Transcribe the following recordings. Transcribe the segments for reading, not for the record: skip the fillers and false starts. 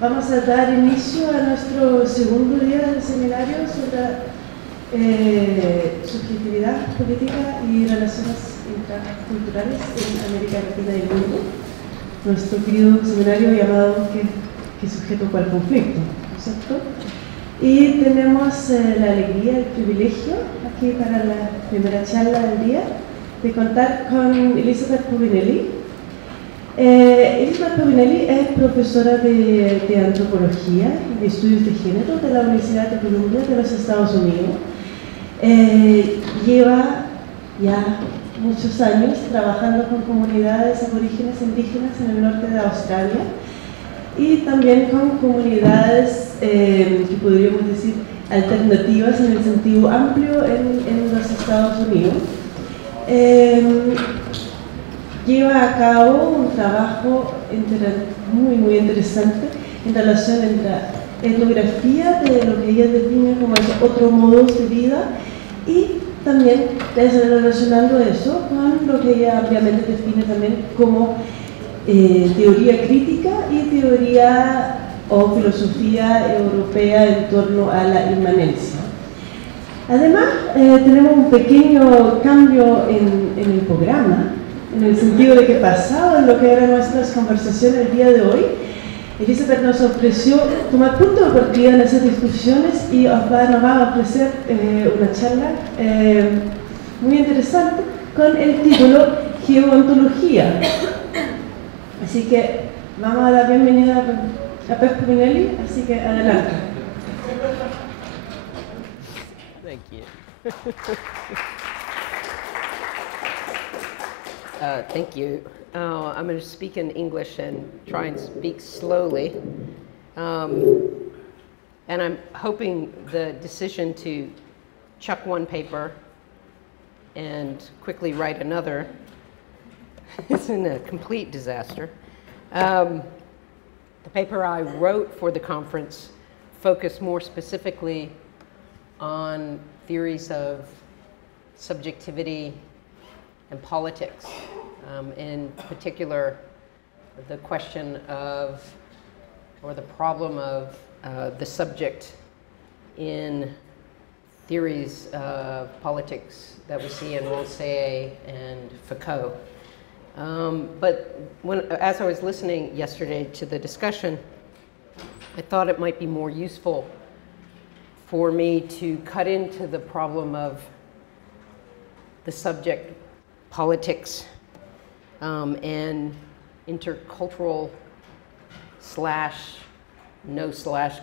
Vamos a dar inicio a nuestro segundo día del seminario sobre subjetividad política y relaciones interculturales en América Latina y el mundo. Nuestro querido seminario llamado ¿Qué sujeto, cuál conflicto? ¿No es cierto? Y tenemos la alegría, el privilegio aquí para la primera charla del día de contar con Elizabeth Povinelli. Elizabeth Povinelli es profesora de antropología y de estudios de género de la Universidad de Columbia de los Estados Unidos. Lleva ya muchos años trabajando con comunidades aborígenes indígenas en el norte de Australia y también con comunidades que podríamos decir alternativas en el sentido amplio en los Estados Unidos. Lleva a cabo un trabajo muy interesante en relación entre etnografía de lo que ella define como otros modos de vida y también relacionando eso con lo que ella ampliamente define también como teoría crítica y teoría o filosofía europea en torno a la inmanencia. Además, tenemos un pequeño cambio en el programa, en el sentido de que basado en lo que eran nuestras conversaciones el día de hoy, Elizabeth nos ofreció tomar punto de partida en esas discusiones y nos va a ofrecer una charla muy interesante con el título Geontología. Así que vamos a dar bienvenida a Povinelli, así que adelante. Thank you. Thank you. I'm going to speak in English and try and speak slowly. And I'm hoping the decision to chuck one paper and quickly write another isn't a complete disaster. The paper I wrote for the conference focused more specifically on theories of subjectivity and politics. In particular, the question of, or the problem of the subject in theories of politics that we see in Rancé and Foucault. But as I was listening yesterday to the discussion, I thought it might be more useful for me to cut into the problem of the subject politics and intercultural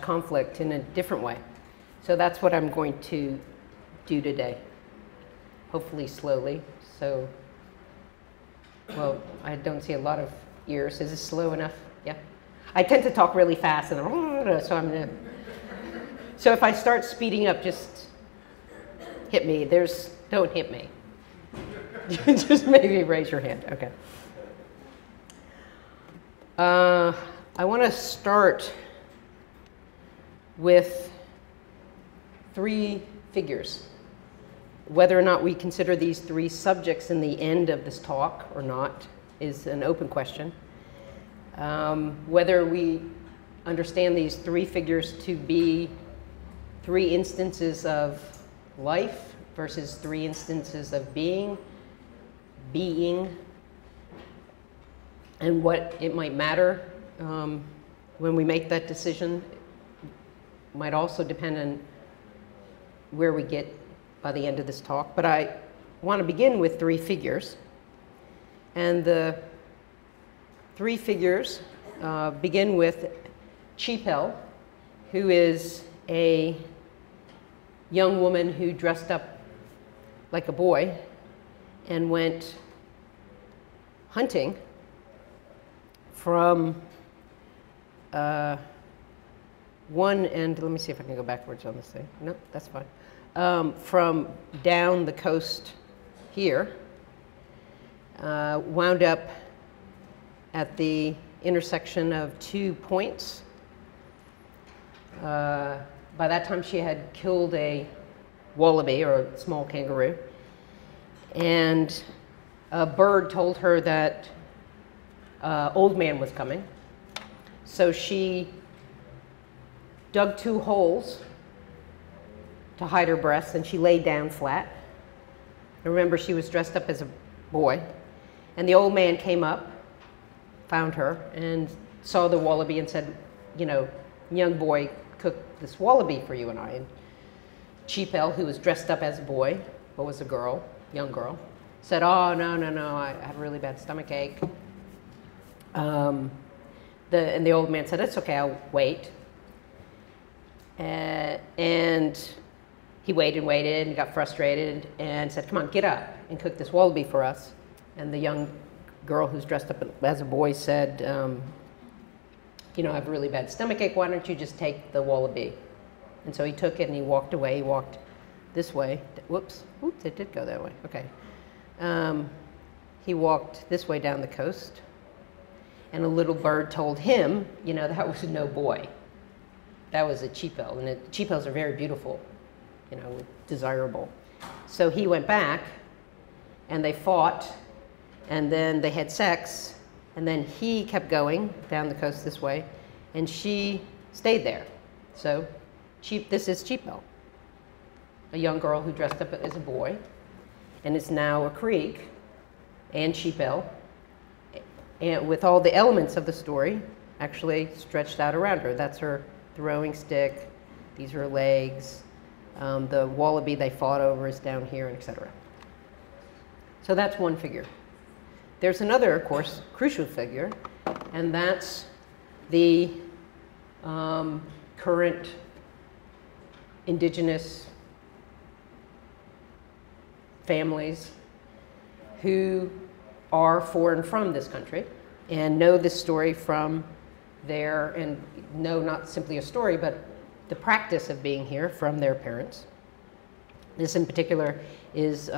/ conflict in a different way. So that's what I'm going to do today, hopefully slowly. So, well, I don't see a lot of ears. Is this slow enough? Yeah. I tend to talk really fast, and so I'm gonna. So if I start speeding up, just hit me. Don't hit me. Just maybe raise your hand. Okay. I want to start with 3 figures. Whether or not we consider these 3 subjects in the end of this talk or not is an open question. Whether we understand these 3 figures to be 3 instances of life versus 3 instances of being, and what it might matter when we make that decision might also depend on where we get by the end of this talk. But I want to begin with 3 figures. And the 3 figures begin with Chipel, who is a young woman who dressed up like a boy and went hunting from one end. Let me see if I can go backwards on this thing. No, that's fine. From down the coast here, wound up at the intersection of 2 points. By that time, she had killed a wallaby, or a small kangaroo, and a bird told her that old man was coming. So she dug 2 holes to hide her breasts, and she laid down flat. Remember, she was dressed up as a boy. And the old man came up, found her, and saw the wallaby and said, you know, young boy cooked this wallaby for you and I. And Cheapel, who was dressed up as a boy, but was a girl, young girl, said, oh, no, I have a really bad stomach ache. And the old man said, it's okay, I'll wait. And he waited and waited and got frustrated and said, come on, get up and cook this wallaby for us. And the young girl who's dressed up as a boy said, you know, I have a really bad stomach ache, why don't you just take the wallaby? And so he took it and he walked away. He walked this way. Whoops, it did go that way. Okay. He walked this way down the coast. And a little bird told him, you know, that was no boy. That was a cheapel. And cheapels are very beautiful, you know, desirable. So he went back and they fought. And then they had sex. And then he kept going down the coast this way. And she stayed there. So this is Cheapel, a young girl who dressed up as a boy and is now a creek, and Cheapel, and with all the elements of the story actually stretched out around her. That's her throwing stick, these are her legs, the wallaby they fought over is down here, etc. So that's one figure. There's another, of course, crucial figure, and that's the current indigenous families who are for and from this country and know this story from their, and know not simply a story, but the practice of being here from their parents. This in particular is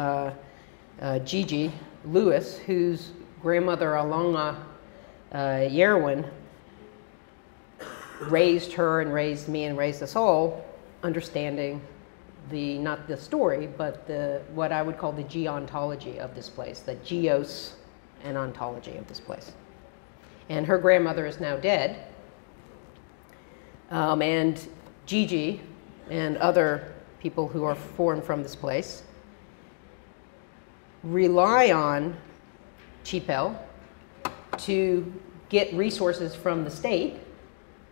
Gigi Lewis, whose grandmother Alonga Yerwin raised her and raised me and raised us all, understanding not the story, but what I would call the geontology of this place, the geos and ontology of this place. And her grandmother is now dead, and Gigi and other people who are for and from this place rely on Cheapel to get resources from the state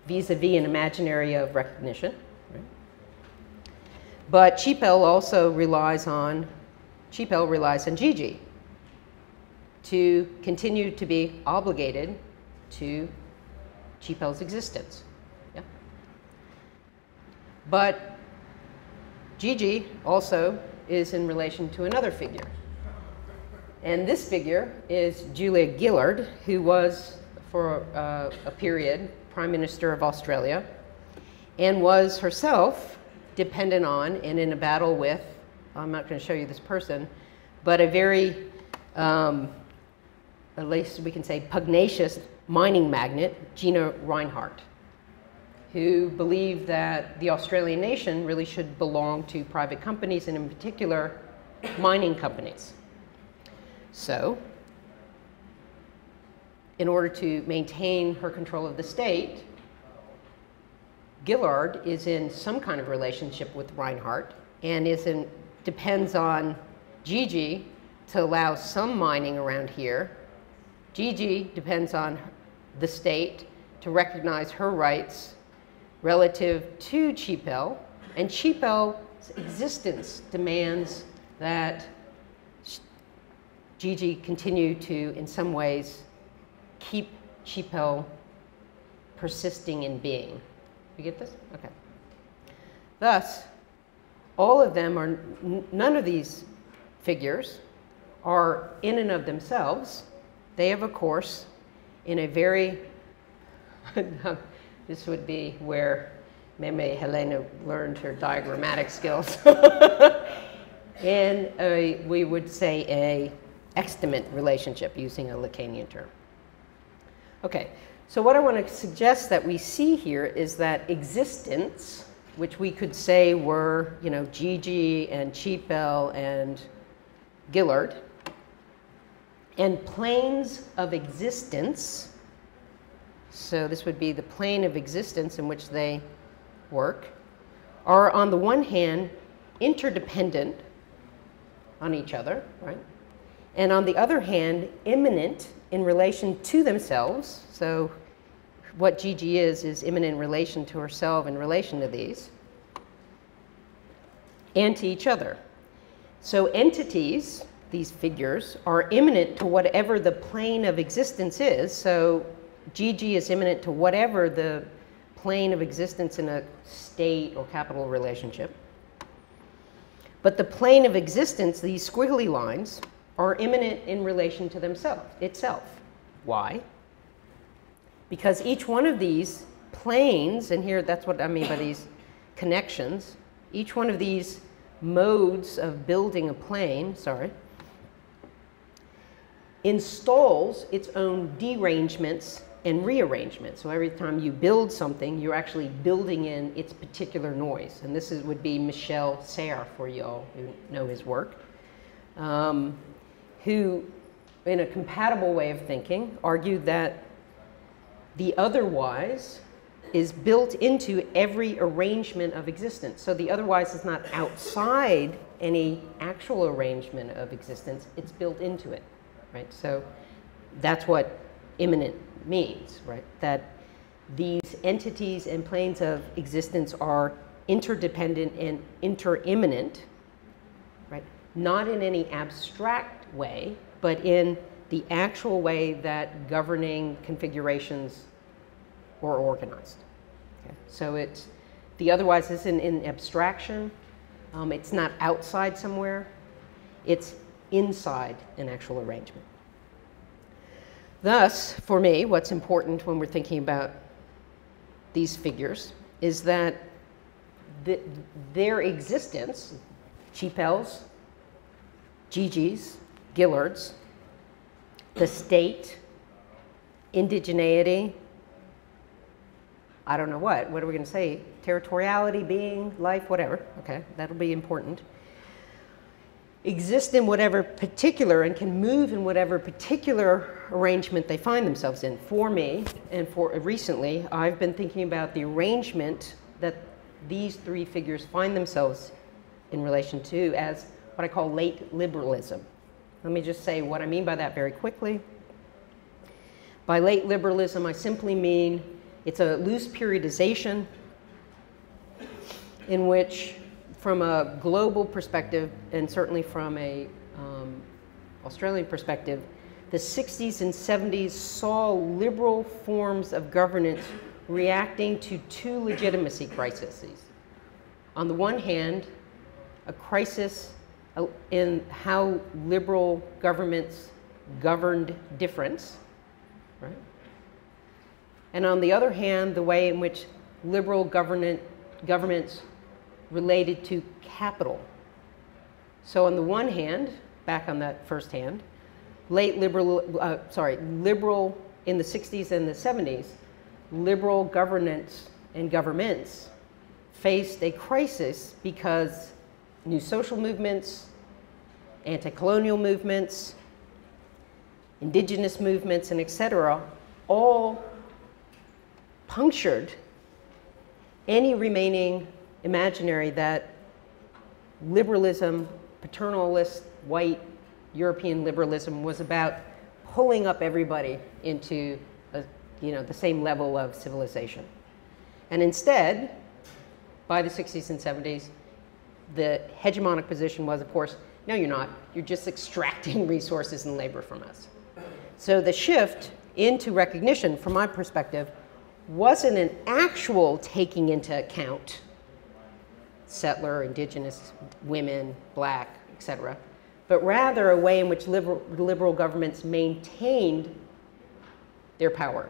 vis-a-vis an imaginary of recognition. Right? But Cheapel also relies on Gigi to continue to be obligated to Cheapel's existence. Yeah? But Gigi also is in relation to another figure. And this figure is Julia Gillard, who was, for a period, Prime Minister of Australia, and was herself dependent on and in a battle with, I'm not going to show you this person, but a very, at least we can say, pugnacious mining magnate, Gina Rinehart, who believed that the Australian nation really should belong to private companies, and in particular, mining companies. So, in order to maintain her control of the state, Gillard is in some kind of relationship with Rinehart and depends on Gigi to allow some mining around here. Gigi depends on the state to recognize her rights relative to Cheapel, and Cheapel's existence demands that Gigi continue to, in some ways, keep Cheapel persisting in being. You get this? Okay. Thus, all of them are, none of these figures are in and of themselves. They have a course in a very, this would be where Meme Helena learned her diagrammatic skills. In we would say a extant relationship, using a Lacanian term. Okay, so what I want to suggest that we see here is that existence, which we could say were, you know, Gigi and Cheapel and Gillard, and planes of existence. So this would be the plane of existence in which they work are, on the one hand, interdependent on each other, right? And on the other hand, immanent in relation to themselves. So what Gigi is immanent in relation to herself in relation to these, and to each other. So entities, these figures, are immanent to whatever the plane of existence is. So Gigi is immanent to whatever the plane of existence in a state or capital relationship. But the plane of existence, these squiggly lines, are immanent in relation to itself. Why? Because each one of these planes, and here that's what I mean by these connections, each one of these modes of building a plane, installs its own derangements and rearrangements. So every time you build something, you're actually building in its particular noise. And this would be Michel Serres, for y'all who know his work, who, in a compatible way of thinking, argued that the otherwise is built into every arrangement of existence. So the otherwise is not outside any actual arrangement of existence, it's built into it, right? So that's what immanent means, right? That these entities and planes of existence are interdependent and interimmanent, right? Not in any abstract way, but in the actual way that governing configurations are organized. Okay? So it's, the otherwise isn't in abstraction, it's not outside somewhere, it's inside an actual arrangement. Thus, for me, what's important when we're thinking about these figures is that their existence, Chipel's, Gigi's, Gillard's, the state, indigeneity, I don't know what are we going to say? Territoriality, being, life, whatever. Okay, that'll be important. Exist in whatever particular and can move in whatever particular arrangement they find themselves in. For me, and for recently, I've been thinking about the arrangement that these three figures find themselves in relation to as what I call late liberalism. Let me just say what I mean by that very quickly. By late liberalism, I simply mean it's a loose periodization in which, from a global perspective, and certainly from a Australian perspective, the 60s and 70s saw liberal forms of governance reacting to two legitimacy crises. On the one hand, a crisis in how liberal governments governed difference, right? And on the other hand, the way in which liberal governments related to capital. So on the one hand, back on that first hand, liberal in the 60s and the 70s, liberal governance and governments faced a crisis because new social movements, anti-colonial movements, indigenous movements, and et cetera, all punctured any remaining imaginary that liberalism, paternalist, white, European liberalism was about pulling up everybody into the same level of civilization. And instead, by the 60s and 70s, the hegemonic position was, of course, no, you're not. You're just extracting resources and labor from us. So the shift into recognition, from my perspective, wasn't an actual taking into account settler, indigenous, women, black, etc., but rather a way in which liberal governments maintained their power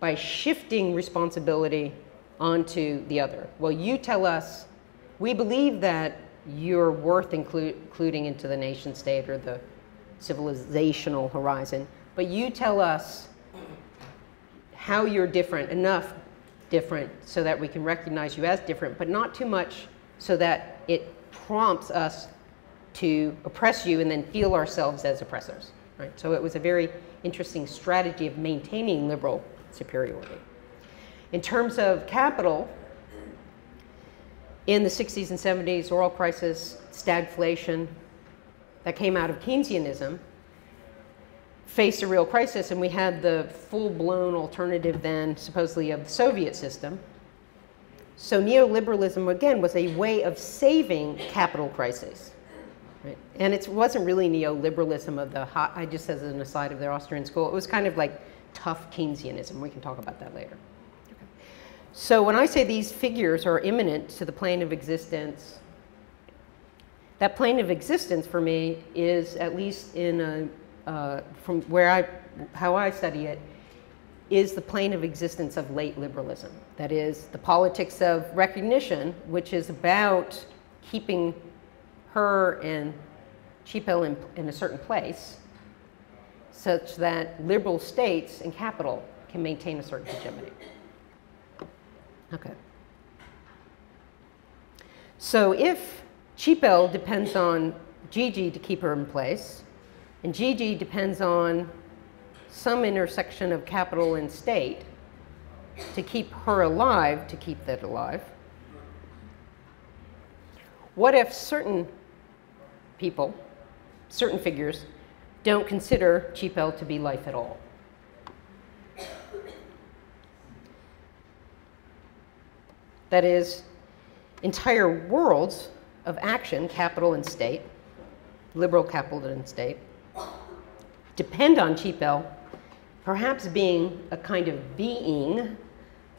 by shifting responsibility onto the other. Well, you tell us, we believe that you're worth including into the nation state or the civilizational horizon, but you tell us how you're different, enough different so that we can recognize you as different, but not too much so that it prompts us to oppress you and then feel ourselves as oppressors, right? So it was a very interesting strategy of maintaining liberal superiority. In terms of capital, in the 60s and 70s, oil crisis, stagflation, that came out of Keynesianism, faced a real crisis, and we had the full-blown alternative then, supposedly, of the Soviet system. So neoliberalism, again, was a way of saving capital crises. Right? And it wasn't really neoliberalism of the hot, I just as an aside of the Austrian school, it was kind of like tough Keynesianism. We can talk about that later. Okay. So when I say these figures are immanent to the plane of existence, that plane of existence for me is, at least in from how I study it, is the plane of existence of late liberalism. That is, the politics of recognition, which is about keeping her and Chipel in a certain place, such that liberal states and capital can maintain a certain hegemony. Okay. So if Chipel depends on Gigi to keep her in place, and Gigi depends on some intersection of capital and state to keep her alive, to keep that alive, what if certain people, certain figures, don't consider Chipel to be life at all? That is, entire worlds of action, capital and state, liberal capital and state, depend on Chipel perhaps being a kind of being,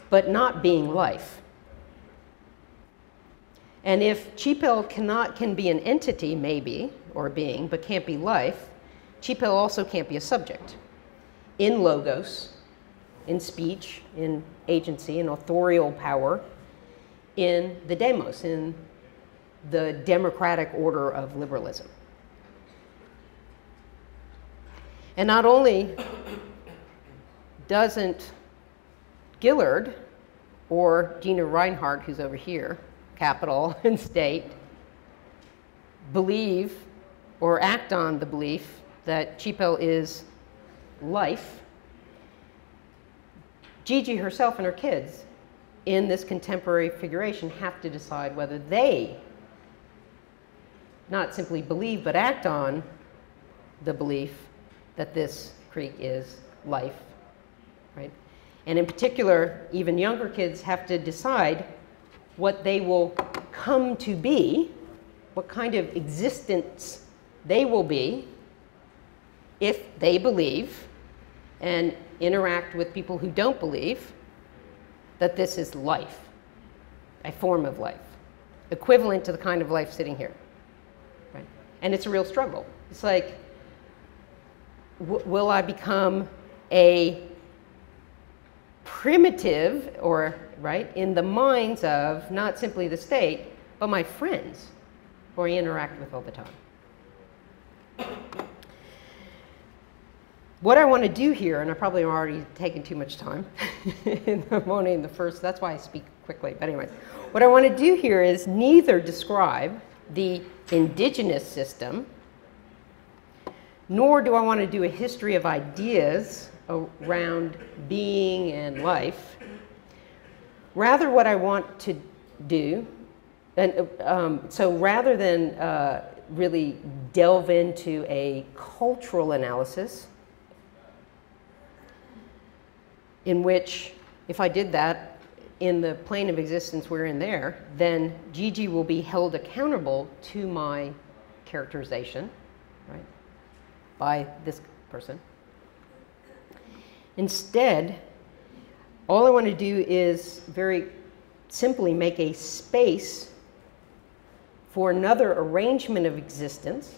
but not being life. And if Chipel can be an entity, maybe, or a being, but can't be life, Chipel also can't be a subject. In logos, in speech, in agency, in authorial power, in the demos, in the democratic order of liberalism. And not only doesn't Gillard or Gina Reinhardt, who's over here, capital and state, believe or act on the belief that Chipel is life, Gigi herself and her kids in this contemporary figuration have to decide whether they not simply believe but act on the belief that this creek is life, right? And in particular, even younger kids have to decide what they will come to be, what kind of existence they will be if they believe and interact with people who don't believe that this is life, a form of life, equivalent to the kind of life sitting here, right? And it's a real struggle. It's like, will I become a primitive, or, right, in the minds of not simply the state, but my friends who I interact with all the time? What I want to do here, and I probably am already taking too much time, I'm only in the first, that's why I speak quickly, but anyway. What I want to do here is neither describe the indigenous system, nor do I want to do a history of ideas around being and life. Rather, what I want to do, and so rather than really delve into a cultural analysis, in which, if I did that in the plane of existence we're in there, then Gigi will be held accountable to my characterization, right, by this person. Instead, all I want to do is very simply make a space for another arrangement of existence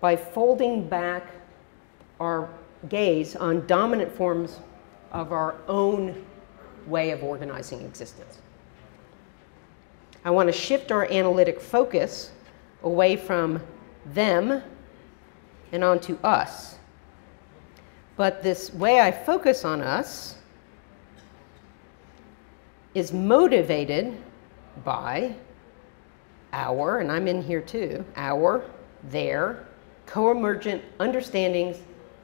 by folding back our gaze on dominant forms of our own way of organizing existence. I want to shift our analytic focus away from them and onto us. But this way I focus on us is motivated by our, and I'm in here too, our, their, co-emergent understandings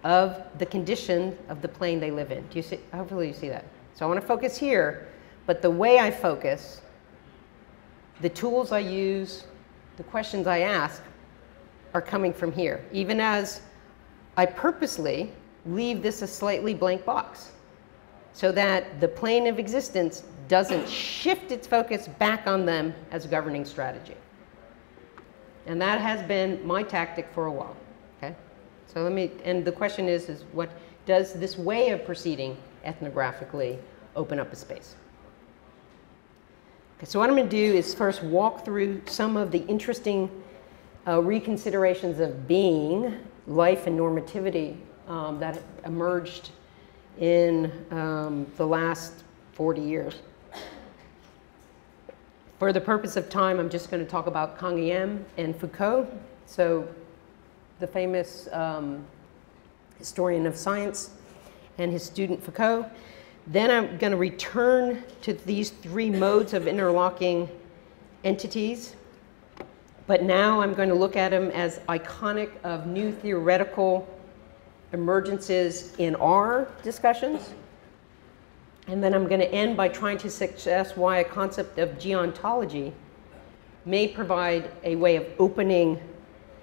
of the condition of the plane they live in. Do you see? Hopefully you see that. So I want to focus here, but the way I focus the tools I use, the questions I ask are coming from here, even as I purposely leave this a slightly blank box so that the plane of existence doesn't shift its focus back on them as a governing strategy. And that has been my tactic for a while, okay? So and the question is what does this way of proceeding ethnographically open up a space? Okay, so what I'm going to do is first walk through some of the interesting reconsiderations of being, life, and normativity that emerged in the last 40 years. For the purpose of time, I'm just going to talk about Canguilhem and Foucault. So the famous historian of science and his student Foucault. Then I'm going to return to these three modes of interlocking entities. But now I'm going to look at them as iconic of new theoretical emergences in our discussions. And then I'm going to end by trying to suggest why a concept of geontology may provide a way of opening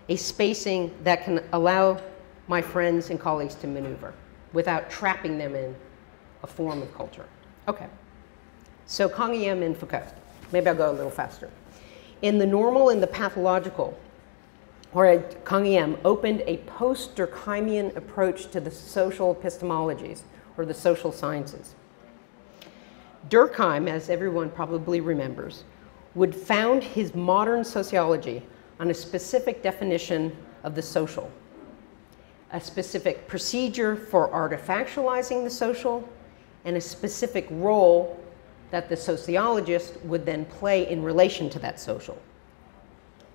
a spacing that can allow my friends and colleagues to maneuver without trapping them in a form of culture. Okay, so Canguilhem and Foucault. Maybe I'll go a little faster. In the normal and the pathological, Canguilhem opened a post-Durkheimian approach to the social epistemologies, or the social sciences. Durkheim, as everyone probably remembers, would found his modern sociology on a specific definition of the social, a specific procedure for artifactualizing the social, and a specific role that the sociologist would then play in relation to that social.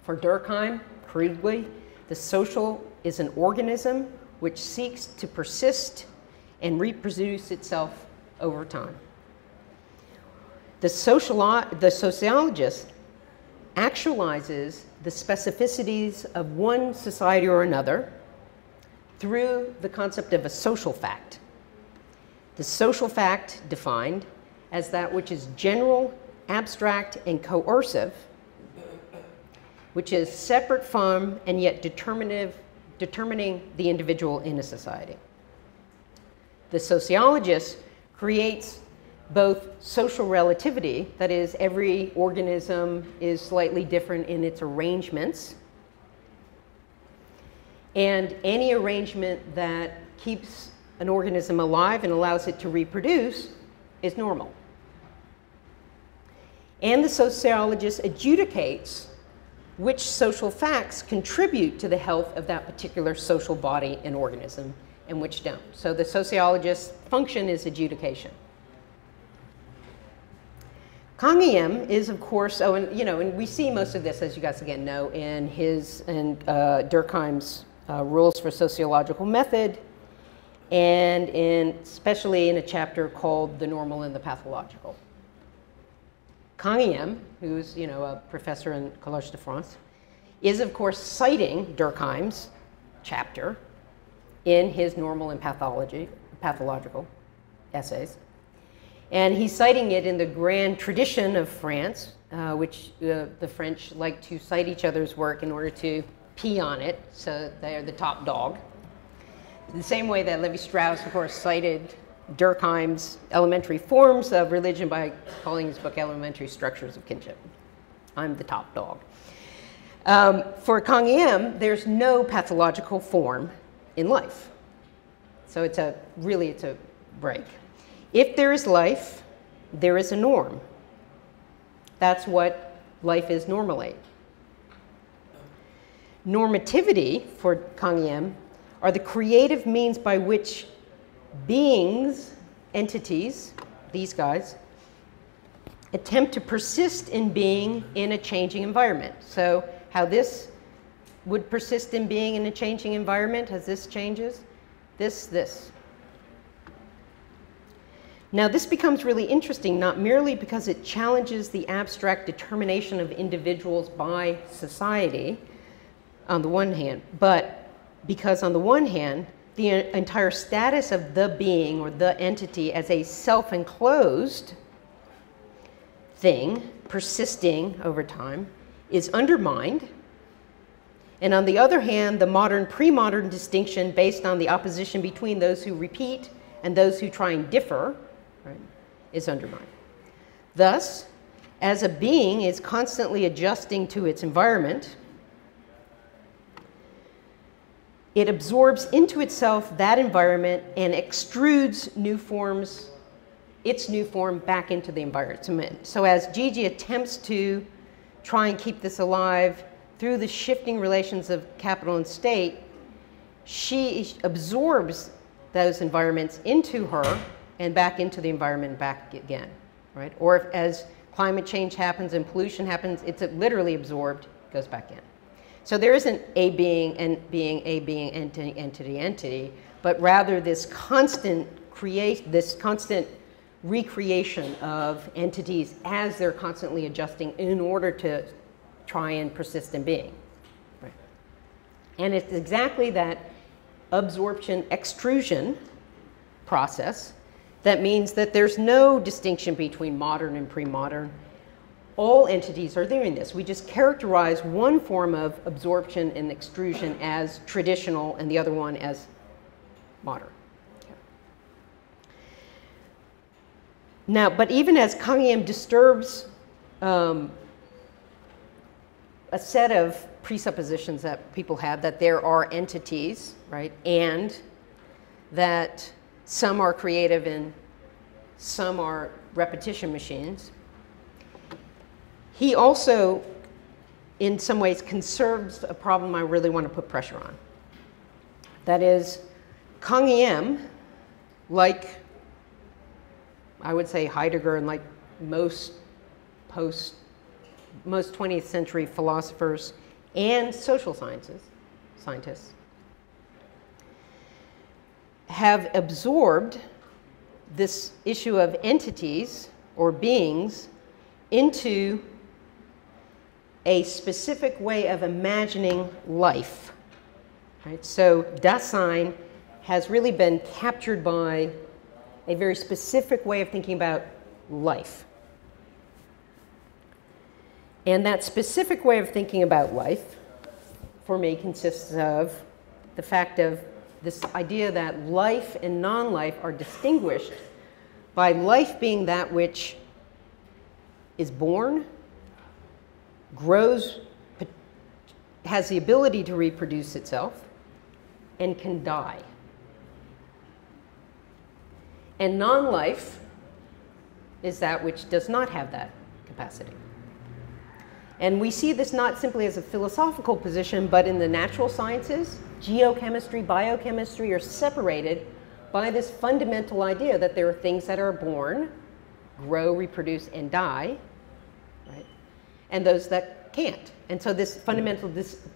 For Durkheim, crudely, the social is an organism which seeks to persist and reproduce itself over time. The sociologist actualizes the specificities of one society or another through the concept of a social fact. The social fact defined as that which is general, abstract, and coercive, which is separate from and yet determining the individual in a society. The sociologist creates both social relativity, that is, every organism is slightly different in its arrangements, and any arrangement that keeps an organism alive and allows it to reproduce is normal. And the sociologist adjudicates which social facts contribute to the health of that particular social body and organism and which don't. So the sociologist's function is adjudication. Canguilhem is, of course, and we see most of this, as you guys again know, in Durkheim's Rules for Sociological Method, and especially in a chapter called The Normal and the Pathological. Canguilhem, who's a professor in Collège de France, is of course citing Durkheim's chapter in his Normal and Pathological essays. And he's citing it in the grand tradition of France, which the French like to cite each other's work in order to pee on it, so they're the top dog. The same way that Levi-Strauss, of course, cited Durkheim's elementary forms of religion by calling his book Elementary Structures of Kinship. I'm the top dog. For Canguilhem, there's no pathological form in life. So it's a break. If there is life, there is a norm. That's what life is normally. Normativity, for Canguilhem, are the creative means by which beings, entities, these guys, attempt to persist in being in a changing environment. So how this would persist in being in a changing environment as this changes, this. Now this becomes really interesting, not merely because it challenges the abstract determination of individuals by society, on the one hand, but because on the one hand, the entire status of the being or the entity as a self-enclosed thing persisting over time is undermined. And on the other hand, the modern pre-modern distinction based on the opposition between those who repeat and those who try and differ, right, is undermined. Thus, as a being is constantly adjusting to its environment, it absorbs into itself that environment and extrudes new forms, its new form back into the environment. So as Gigi attempts to try and keep this alive through the shifting relations of capital and state, she absorbs those environments into her and back into the environment and back again, right? Or if, as climate change happens and pollution happens, it's literally absorbed, goes back in. So there isn't a being, entity, but rather this constant recreation of entities as they're constantly adjusting in order to try and persist in being. Right. And it's exactly that absorption extrusion process that means that there's no distinction between modern and pre-modern. All entities are doing this. We just characterize one form of absorption and extrusion as traditional and the other one as modern. Okay. Now, but even as Kangyam disturbs a set of presuppositions that people have, that there are entities, right, and that some are creative and some are repetition machines, he also, in some ways, conserves a problem I really want to put pressure on. That is, Kangyam, like I would say Heidegger and like most 20th century philosophers and social scientists, have absorbed this issue of entities or beings into a specific way of imagining life. Right? So Dasein has really been captured by a very specific way of thinking about life. And that specific way of thinking about life, for me, consists of the fact of this idea that life and non-life are distinguished by life being that which is born, grows, has the ability to reproduce itself, and can die. And non-life is that which does not have that capacity. And we see this not simply as a philosophical position, but in the natural sciences, geochemistry, biochemistry are separated by this fundamental idea that there are things that are born, grow, reproduce, and die, right? And those that can't. And so this fundamental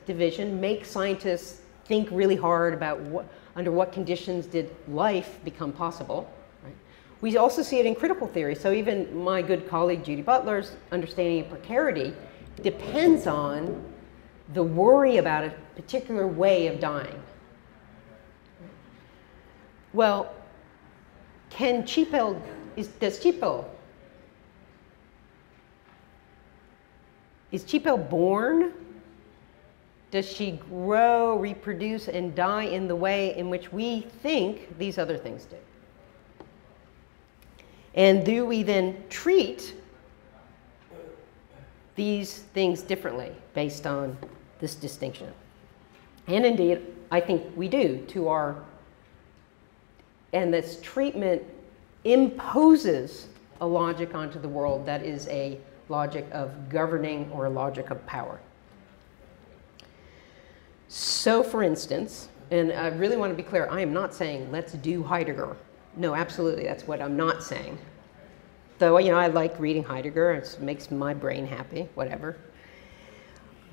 division makes scientists think really hard about under what conditions did life become possible. Right? We also see it in critical theory. So even my good colleague Judy Butler's understanding of precarity depends on the worry about a particular way of dying. Well, is Chipel born? Does she grow, reproduce, and die in the way in which we think these other things do? And do we then treat these things differently based on this distinction? And indeed, I think we do to our, and this treatment imposes a logic onto the world that is a logic of governing or a logic of power. So for instance, and I really want to be clear, I am not saying let's do Heidegger. No, absolutely, that's what I'm not saying. Though, you know, I like reading Heidegger, it makes my brain happy, whatever.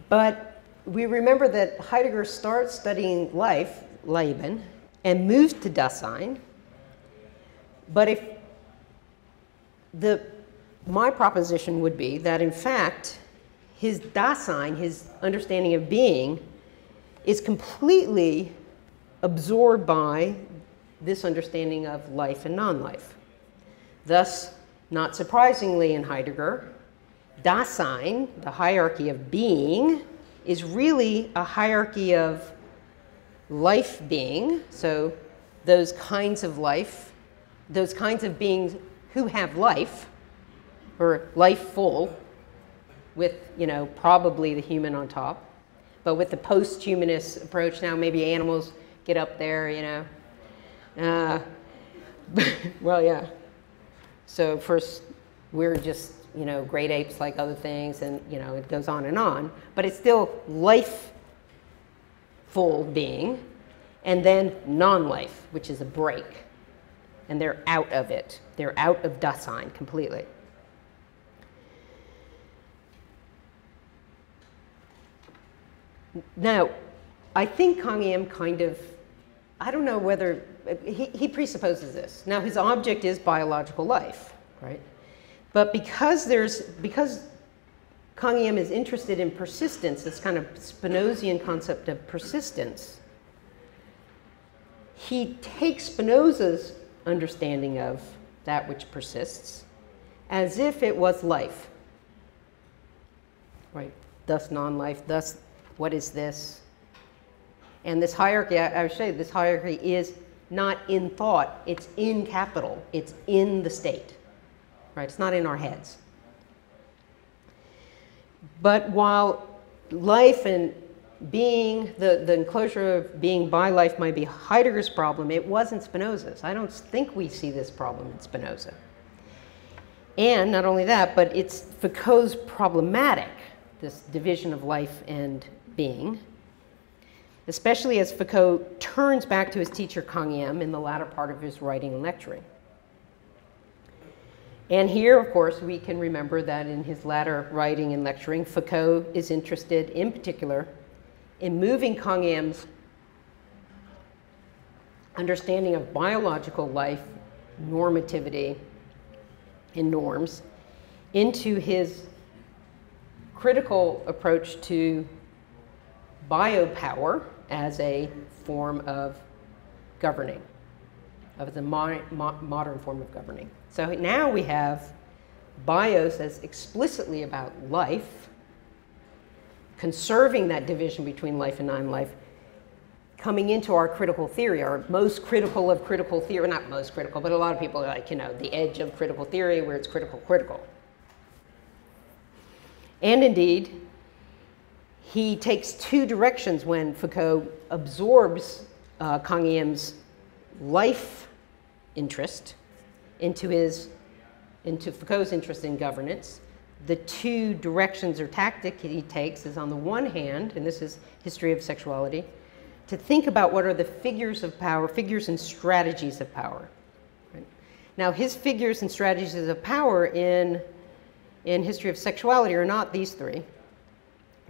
But we remember that Heidegger starts studying life, Leben, and moves to Dasein. But if my proposition would be that in fact, his Dasein, his understanding of being, is completely absorbed by this understanding of life and non-life. Thus, not surprisingly in Heidegger, Dasein, the hierarchy of being, is really a hierarchy of life being. So those kinds of life, those kinds of beings who have life, or life full, with, you know, probably the human on top. But with the post-humanist approach now, maybe animals get up there, you know. Well, yeah. So first, we're just, you know, great apes like other things, and, you know, it goes on and on. But it's still life-full being, and then non-life, which is a break. And they're out of it. They're out of Dasein completely. Now, I think Kang kind of, I don't know whether, he presupposes this. Now, his object is biological life, right? But because Kang is interested in persistence, this kind of Spinozian concept of persistence, he takes Spinoza's understanding of that which persists as if it was life, right? Thus non-life, thus what is this? And this hierarchy, I would say this hierarchy is not in thought, it's in capital, it's in the state, right? It's not in our heads. But while life and being, the enclosure of being by life might be Heidegger's problem, it wasn't Spinoza's. I don't think we see this problem in Spinoza. And not only that, but it's Foucault's problematic, this division of life and being, especially as Foucault turns back to his teacher Kang in the latter part of his writing and lecturing. And here, of course, we can remember that in his latter writing and lecturing, Foucault is interested in particular in moving Kang understanding of biological life, normativity, and norms into his critical approach to biopower as a form of governing, of the modern form of governing. So now we have bios as explicitly about life, conserving that division between life and non-life, coming into our critical theory, our most critical of critical theory, not most critical, but a lot of people are like, you know, the edge of critical theory where it's critical. And indeed, he takes two directions when Foucault absorbs Kang life interest into Foucault's interest in governance. The two directions or tactic he takes is, on the one hand, and this is history of sexuality, to think about what are the figures of power, figures and strategies of power. Right? Now, his figures and strategies of power in history of sexuality are not these three.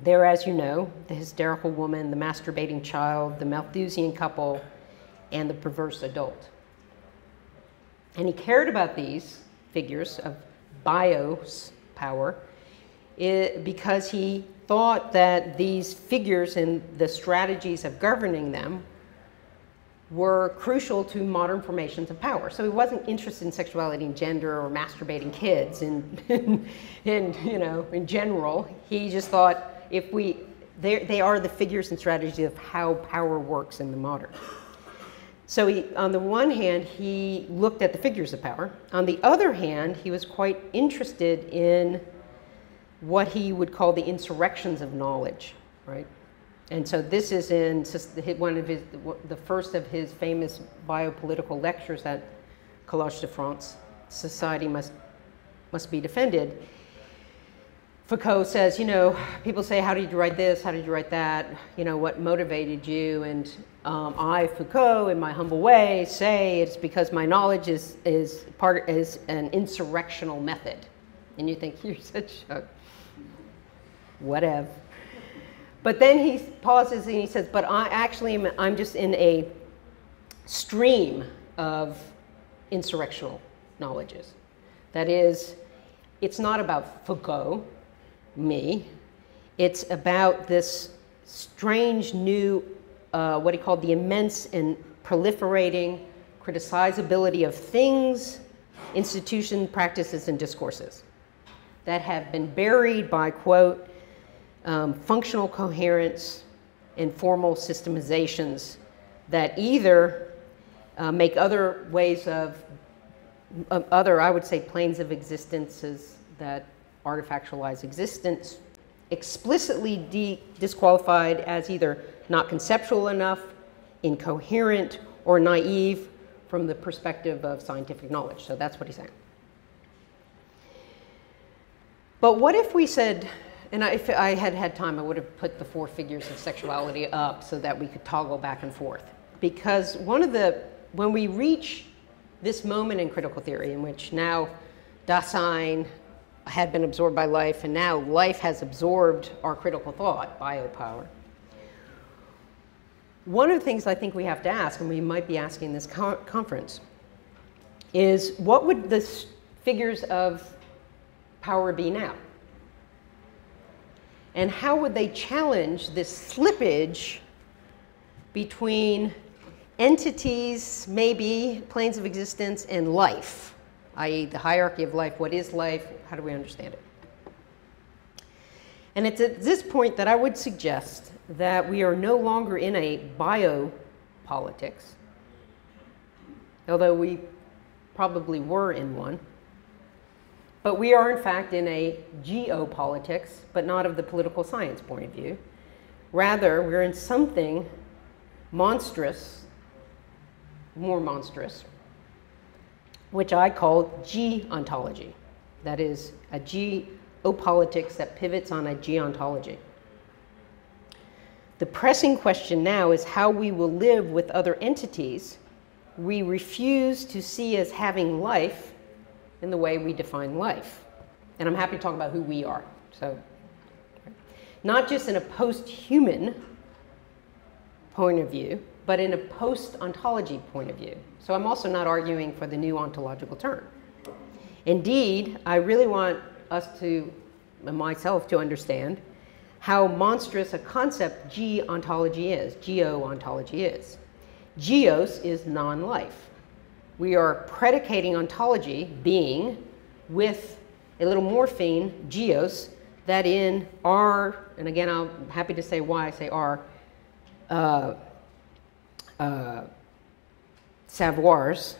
They're, as you know, the hysterical woman, the masturbating child, the Malthusian couple, and the perverse adult. And he cared about these figures of bios power because he thought that these figures and the strategies of governing them were crucial to modern formations of power. So he wasn't interested in sexuality and gender or masturbating kids in general. He just thought they are the figures and strategies of how power works in the modern. So on the one hand, he looked at the figures of power. On the other hand, he was quite interested in what he would call the insurrections of knowledge, right? And so this is in the first of his famous biopolitical lectures at Collège de France, Society Must Be Defended. Foucault says, you know, people say, how did you write this? How did you write that? You know, what motivated you? And I, Foucault, in my humble way, say it's because my knowledge is an insurrectional method. And you think, you're such a whatever. But then he pauses and he says, but I'm just in a stream of insurrectional knowledges. That is, it's not about Foucault, me. It's about this strange new, what he called the immense and proliferating criticizability of things, institutions, practices, and discourses. that have been buried by, quote, functional coherence and formal systemizations that either make other ways of other, I would say, planes of existences that artifactualize existence, explicitly disqualified as either not conceptual enough, incoherent, or naive from the perspective of scientific knowledge. So that's what he's saying. But what if we said, and if I had had time, I would have put the 4 figures of sexuality up so that we could toggle back and forth. Because when we reach this moment in critical theory in which now Dasein had been absorbed by life, and now life has absorbed our critical thought, biopower. One of the things I think we have to ask, and we might be asking this conference, is what would the figures of power be now? And how would they challenge this slippage between entities, maybe planes of existence, and life, i.e. the hierarchy of life? What is life? How do we understand it? And it's at this point that I would suggest that we are no longer in a biopolitics, although we probably were in one. But we are, in fact, in a geopolitics, but not of the political science point of view. Rather, we're in something monstrous, more monstrous, which I call geontology. That is, a geopolitics that pivots on a geontology. The pressing question now is how we will live with other entities we refuse to see as having life in the way we define life. And I'm happy to talk about who we are. So, not just in a post-human point of view, but in a post-ontology point of view. So I'm also not arguing for the new ontological term. Indeed, I really want us to, and myself, to understand how monstrous a concept geontology is, geo-ontology is. Geos is non-life. We are predicating ontology, being, with a little morpheme, geos, that in our, and again, I'm happy to say why I say our, savoirs,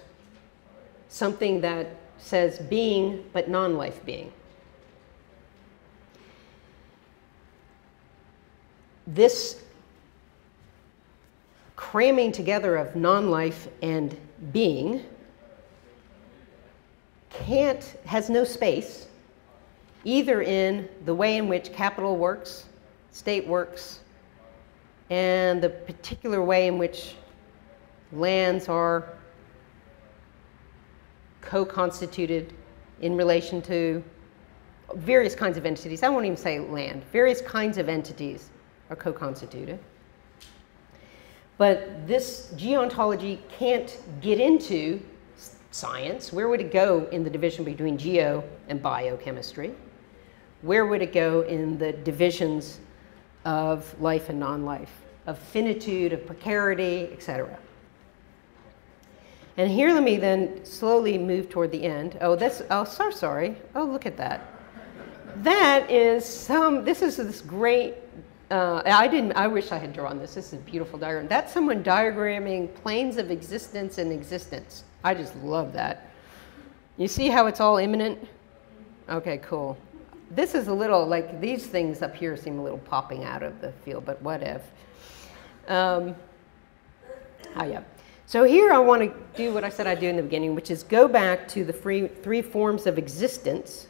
something that says being, but non-life being. This cramming together of non-life and being has no space, either in the way in which capital works, state works, and the particular way in which lands are co-constituted in relation to various kinds of entities. I won't even say land. Various kinds of entities are co-constituted. But this geontology can't get into science. Where would it go in the division between geo and biochemistry? Where would it go in the divisions of life and non-life, of finitude, of precarity, etc.? And here, let me then slowly move toward the end. Oh, so sorry. Oh, look at that. That is this great, I wish I had drawn this. This is a beautiful diagram. That's someone diagramming planes of existence and existence. I just love that. You see how it's all immanent? Okay, cool. This is a little, like, these things up here seem a little popping out of the field, but whatever. Yeah. So here I want to do what I said I'd do in the beginning, which is go back to the three forms of existence.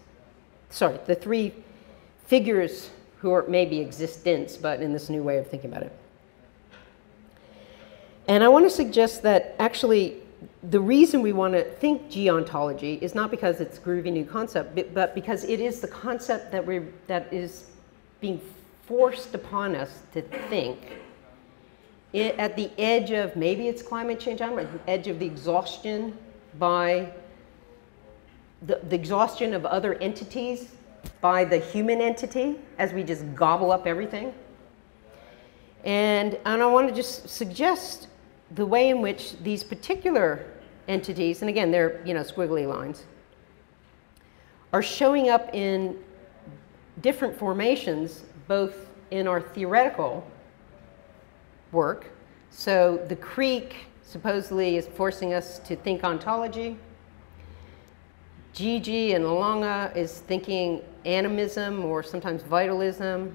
Sorry, the 3 figures who are maybe existence, but in this new way of thinking about it. And I want to suggest that actually the reason we want to think geontology is not because it's a groovy new concept, but because it is the concept that is being forced upon us to think at the edge of, maybe it's climate change, at the edge of the exhaustion by the exhaustion of other entities by the human entity as we just gobble up everything. And I want to just suggest the way in which these particular entities, and again, they're squiggly lines, are showing up in different formations, both in our theoretical work. So the creek supposedly is forcing us to think ontology. Gigi and Longa is thinking animism or sometimes vitalism,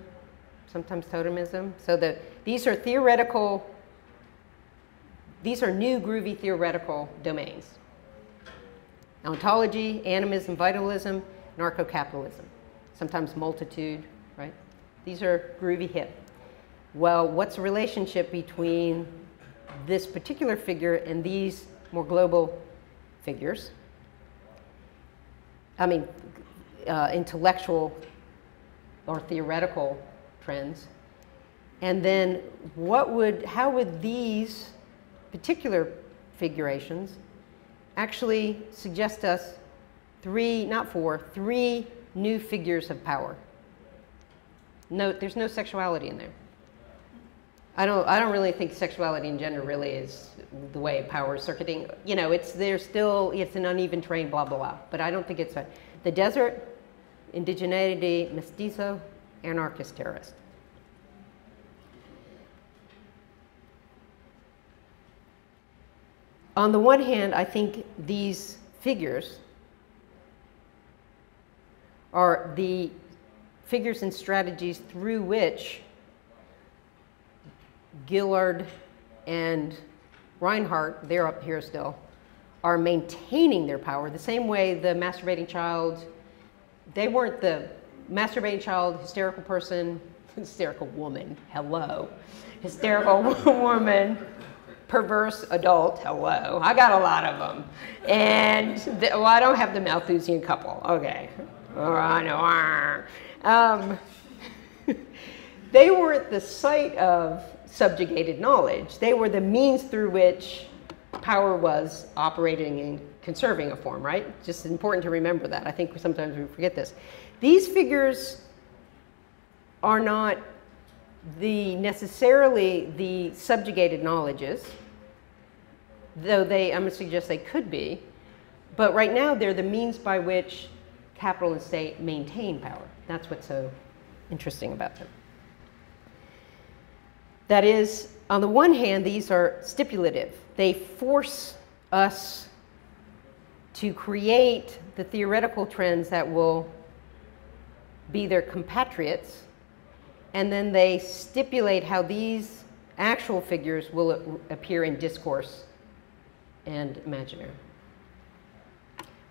sometimes totemism. So these are theoretical, these are new groovy theoretical domains. Ontology, animism, vitalism, narco-capitalism, sometimes multitude, right? These are groovy hip. Well, what's the relationship between this particular figure and these more global figures? I mean, intellectual or theoretical trends. And then how would these particular figurations actually suggest us three, not four, three new figures of power? Note, there's no sexuality in there. I don't really think sexuality and gender really is the way power is circuiting. You know, it's an uneven terrain, blah, blah, blah. But I don't think it's right. The desert, indigeneity, mestizo, anarchist, terrorist. On the one hand, I think these figures are the figures and strategies through which Gillard and Reinhardt, they're up here still, are maintaining their power the same way the masturbating child, they weren't the masturbating child, hysterical person, hysterical woman, hello, hysterical woman, perverse adult, hello. I got a lot of them. And, well, I don't have the Malthusian couple, okay. Oh, I know. They weren't the site of subjugated knowledge. They were the means through which power was operating and conserving a form, right? Just important to remember that. I think sometimes we forget this. These figures are not necessarily the subjugated knowledges, though I'm going to suggest they could be. But right now, they're the means by which capital and state maintain power. That's what's so interesting about them. That is, on the one hand, these are stipulative. They force us to create the theoretical trends that will be their compatriots, and then they stipulate how these actual figures will appear in discourse and imaginary.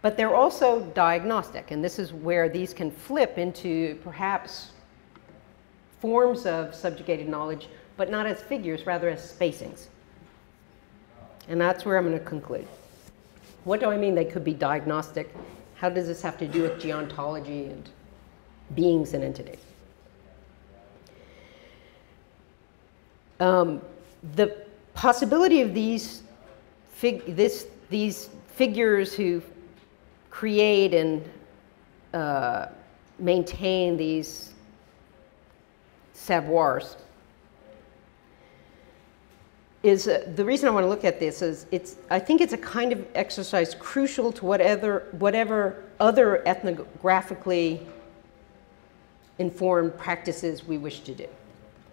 But they're also diagnostic, and this is where these can flip into perhaps forms of subjugated knowledge, but not as figures, rather as spacings. And that's where I'm going to conclude. What do I mean they could be diagnostic? How does this have to do with geontology and beings and entities? The possibility of these figures who create and maintain these savoirs is the reason I want to look at this is I think it's a kind of exercise crucial to whatever other ethnographically informed practices we wish to do.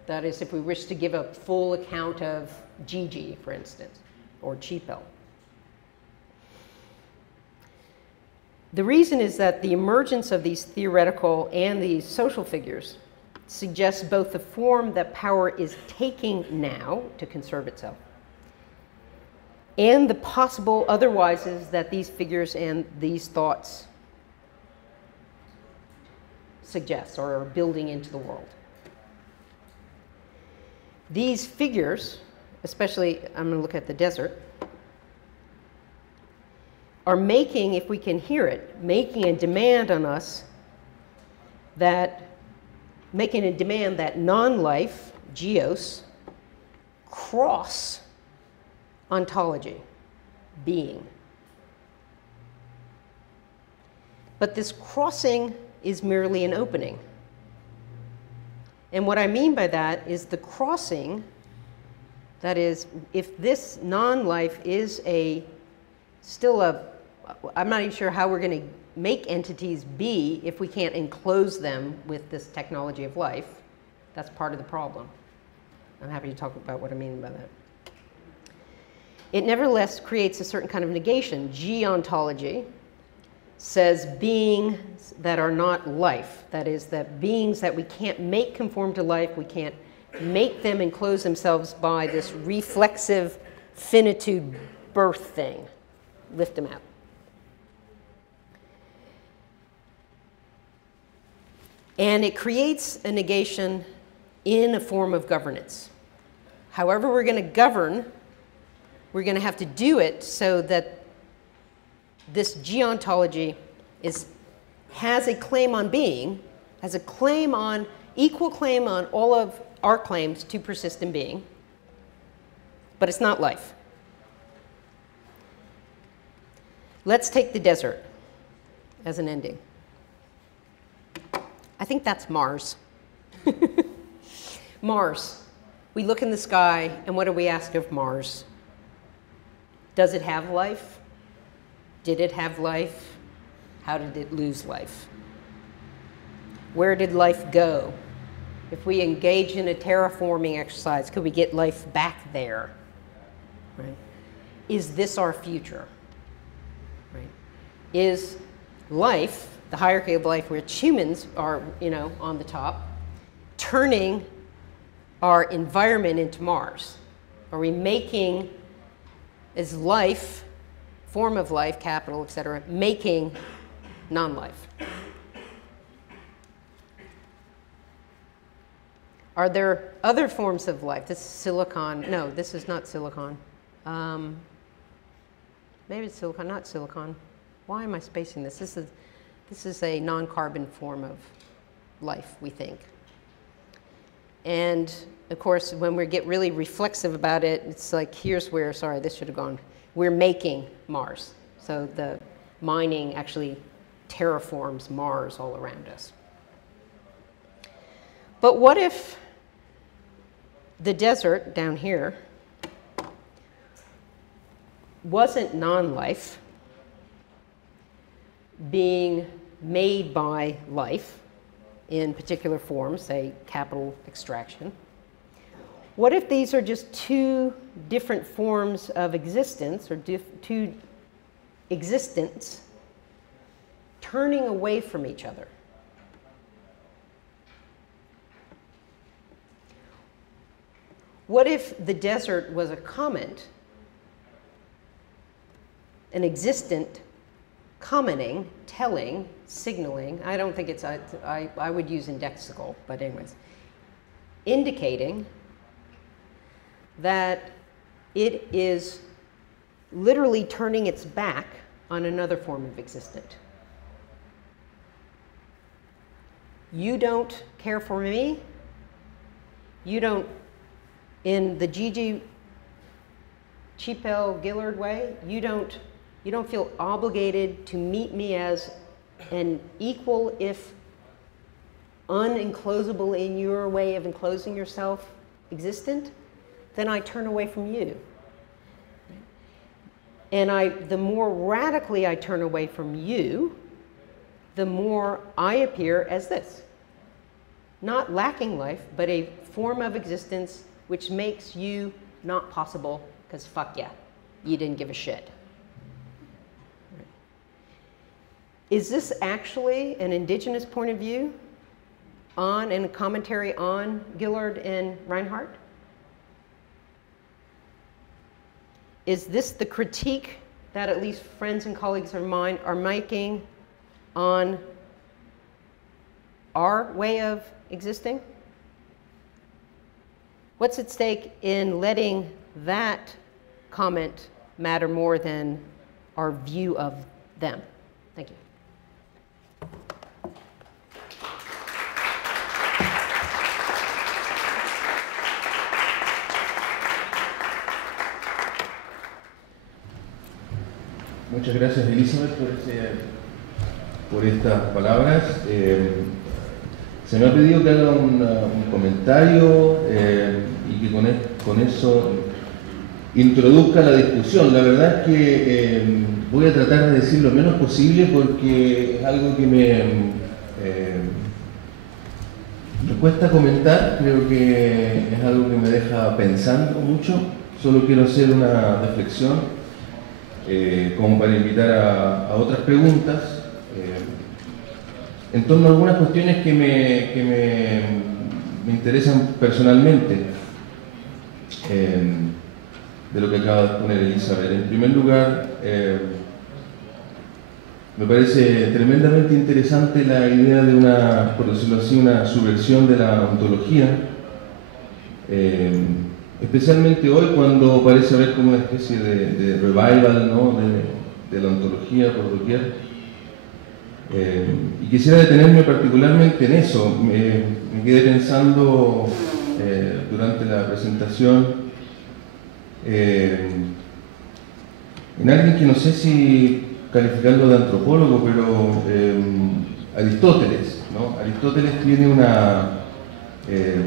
That is, if we wish to give a full account of Gigi, for instance, or Chipel. The reason is that the emergence of these theoretical and these social figures suggests both the form that power is taking now to conserve itself and the possible otherwises that these figures and these thoughts suggest or are building into the world. These figures, especially I'm going to look at the desert, are making, if we can hear it, making a demand on us that non-life, geos, cross ontology, being. But this crossing is merely an opening. And what I mean by that is the crossing, that is, if this non-life is still a I'm not even sure how we're going to make entities be if we can't enclose them with this technology of life. That's part of the problem. I'm happy to talk about what I mean by that. It nevertheless creates a certain kind of negation. Geontology says beings that are not life. That is, that beings that we can't make conform to life, we can't make them enclose themselves by this reflexive finitude birth thing. Lift them out. And it creates a negation in a form of governance. However we're going to govern, we're going to have to do it so that this geontology has a claim on being, has a claim on, equal claim on all of our claims to persist in being, but it's not life. Let's take the desert as an ending. I think that's Mars. Mars. We look in the sky, and what do we ask of Mars? Does it have life? Did it have life? How did it lose life? Where did life go? If we engage in a terraforming exercise, could we get life back there? Right? Is this our future? Right? Is life, the hierarchy of life, which humans are, on the top, turning our environment into Mars? Are we making, is life, form of life, capital, etc., making non-life? Are there other forms of life? This is silicon. No, this is not silicon. Maybe it's silicon, not silicon. Why am I spacing this? This is a non-carbon form of life, we think. And of course, when we get really reflexive about it, it's like, here's where, sorry, this should have gone. We're making Mars. So the mining actually terraforms Mars all around us. But what if the desert down here wasn't non-life being made by life in particular forms, say capital extraction? What if these are just two different forms of existence, or two existents turning away from each other? What if the desert was a comment, an existent commenting, telling, signaling? I don't think it's, I would use indexical, but anyways, indicating that it is literally turning its back on another form of existent. You don't care for me. You don't, in the Gigi Chipel Gillard way, you don't feel obligated to meet me as an equal, if unenclosable in your way of enclosing yourself, existent, then I turn away from you. And the more radically I turn away from you, the more I appear as this. Not lacking life, but a form of existence which makes you not possible, because fuck yeah, you didn't give a shit. Is this actually an indigenous point of view on, and a commentary on Gillard and Reinhardt? Is this the critique that at least friends and colleagues of mine are making on our way of existing? What's at stake in letting that comment matter more than our view of them? Thank you. Muchas gracias, Elizabeth, por estas palabras. Se me ha pedido que haga un comentario y que con eso introduzca la discusión. La verdad es que voy a tratar de decir lo menos posible porque es algo que me cuesta comentar, creo que es algo que me deja pensando mucho. Solo quiero hacer una reflexión como para invitar a otras preguntas en torno a algunas cuestiones que me interesan personalmente de lo que acaba de exponer Elizabeth. En primer lugar, me parece tremendamente interesante la idea de una, por decirlo así, una subversión de la ontología, especialmente hoy cuando parece haber como una especie de revival, ¿no?, de la ontología por doquier. Y quisiera detenerme particularmente en eso. Me quedé pensando durante la presentación en alguien que no sé si calificarlo de antropólogo, pero Aristóteles, ¿no? Aristóteles tiene una...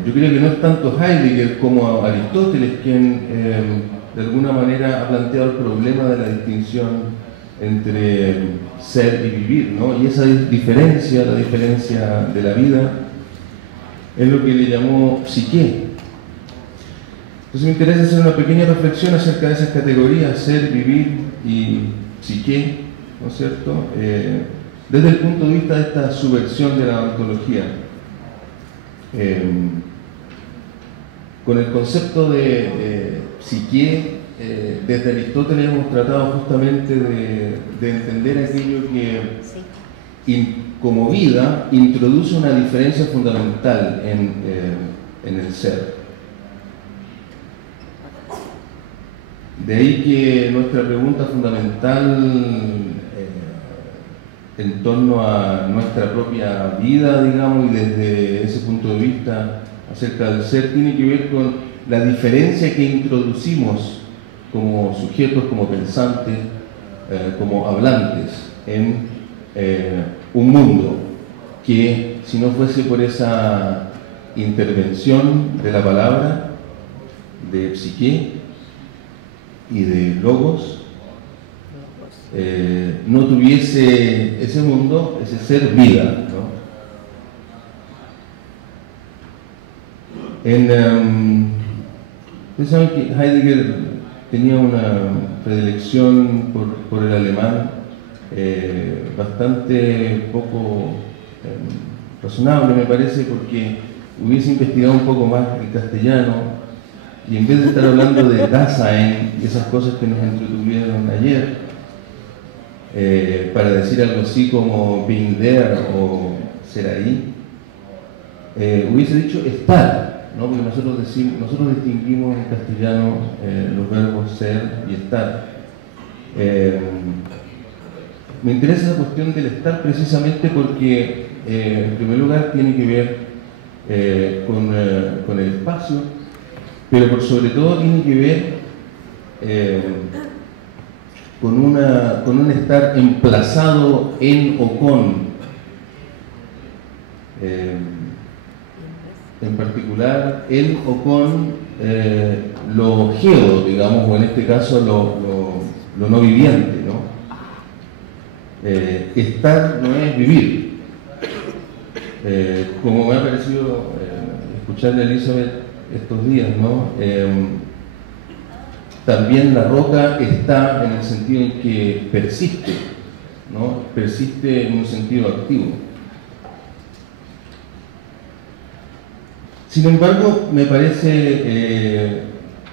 yo creo que no es tanto Heidegger como Aristóteles quien de alguna manera ha planteado el problema de la distinción entre ser y vivir, ¿no? Y esa diferencia, la diferencia de la vida, es lo que le llamó psique. Entonces me interesa hacer una pequeña reflexión acerca de esas categorías, ser, vivir y psique, ¿no es cierto?, desde el punto de vista de esta subversión de la ontología. Con el concepto de psique, desde Aristóteles hemos tratado justamente de entender aquello que como vida introduce una diferencia fundamental en el ser. De ahí que nuestra pregunta fundamental en torno a nuestra propia vida, digamos, y desde ese punto de vista acerca del ser, tiene que ver con la diferencia que introducimos como sujetos, como pensantes, como hablantes en un mundo que, si no fuese por esa intervención de la palabra, de psique y de logos, no tuviese ese mundo, ese ser, vida, ¿no? Ustedes saben que Heidegger tenía una predilección por el alemán bastante poco razonable, me parece, porque hubiese investigado un poco más el castellano y en vez de estar hablando de Dasein y esas cosas que nos entretuvieron ayer, para decir algo así como being there o ser ahí, hubiese dicho estar, ¿no? Porque nosotros distinguimos en castellano los verbos ser y estar. Me interesa esa cuestión del estar precisamente porque, en primer lugar, tiene que ver con el espacio, pero por sobre todo tiene que ver con un estar emplazado en o con. En particular, en o con lo geo, digamos, o en este caso lo no viviente, ¿no? Estar no es vivir. Como me ha parecido escucharle a Elizabeth estos días, ¿no? También la roca está en el sentido en que persiste, ¿no? Persiste en un sentido activo. Sin embargo, me parece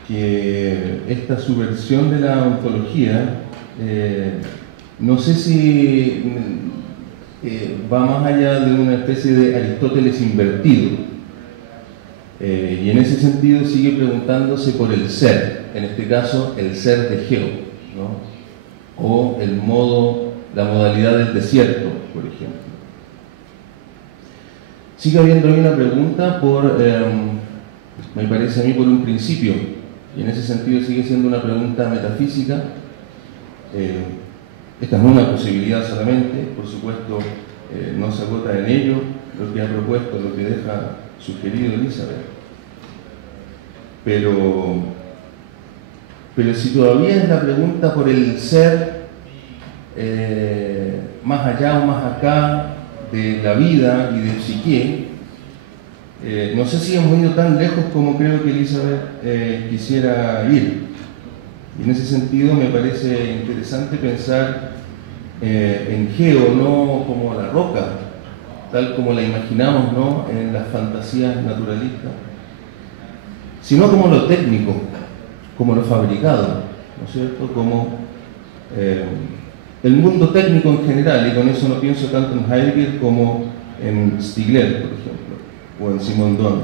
que esta subversión de la ontología, no sé si va más allá de una especie de Aristóteles invertido, y en ese sentido sigue preguntándose por el ser, en este caso el ser de Geo, ¿no? O la modalidad del desierto, por ejemplo. Sigue habiendo ahí una pregunta me parece a mí, por un principio, y en ese sentido sigue siendo una pregunta metafísica. Esta no es una posibilidad solamente, por supuesto, no se agota en ello lo que ha propuesto, lo que deja sugerido Elizabeth. Pero Pero si todavía es la pregunta por el ser más allá o más acá de la vida y del psique, no sé si hemos ido tan lejos como creo que Elizabeth quisiera ir. Y en ese sentido me parece interesante pensar en Geo no como la roca, tal como la imaginamos, ¿no?, en las fantasías naturalistas, sino como lo técnico, como lo fabricado, ¿no es cierto?, como el mundo técnico en general, y con eso no pienso tanto en Heidegger como en Stigler, por ejemplo, o en Simondon,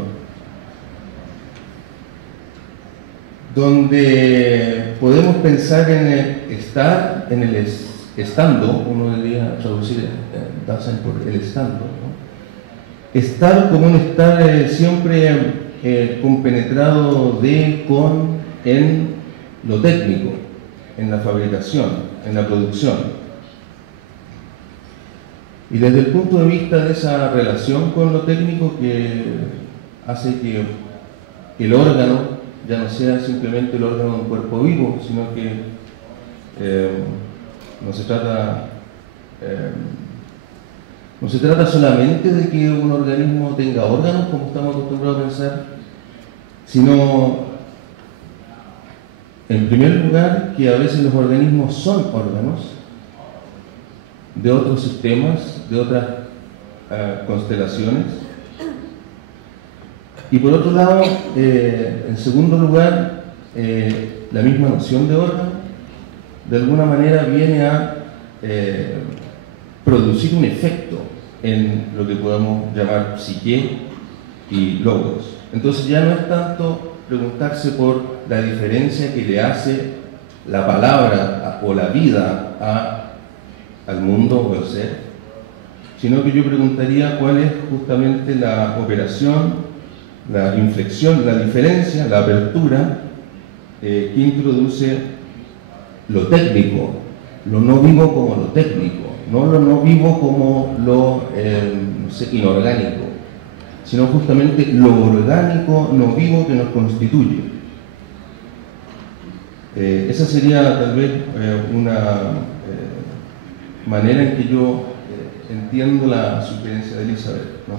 donde podemos pensar en el estar, en el estando, uno debería traducir Dasein por el estando, ¿no? Estar como un estar siempre compenetrado de, con, en lo técnico, en la fabricación, en la producción. Y desde el punto de vista de esa relación con lo técnico que hace que el órgano ya no sea simplemente el órgano de un cuerpo vivo, sino que no se trata solamente de que un organismo tenga órganos, como estamos acostumbrados a pensar, sino, en primer lugar, que a veces los organismos son órganos de otros sistemas, de otras constelaciones. Y por otro lado, en segundo lugar, la misma noción de órgano, de alguna manera viene a producir un efecto en lo que podemos llamar psique y logos. Entonces ya no es tanto preguntarse por la diferencia que le hace la palabra o la vida al mundo o al ser, sino que yo preguntaría cuál es justamente la operación, la inflexión, la diferencia, la apertura que introduce lo técnico, lo no vivo como lo técnico, no lo no vivo como lo no sé, inorgánico, sino justamente lo orgánico no vivo que nos constituye. Esa sería tal vez una manera en que yo entiendo la sugerencia de Elizabeth, ¿no?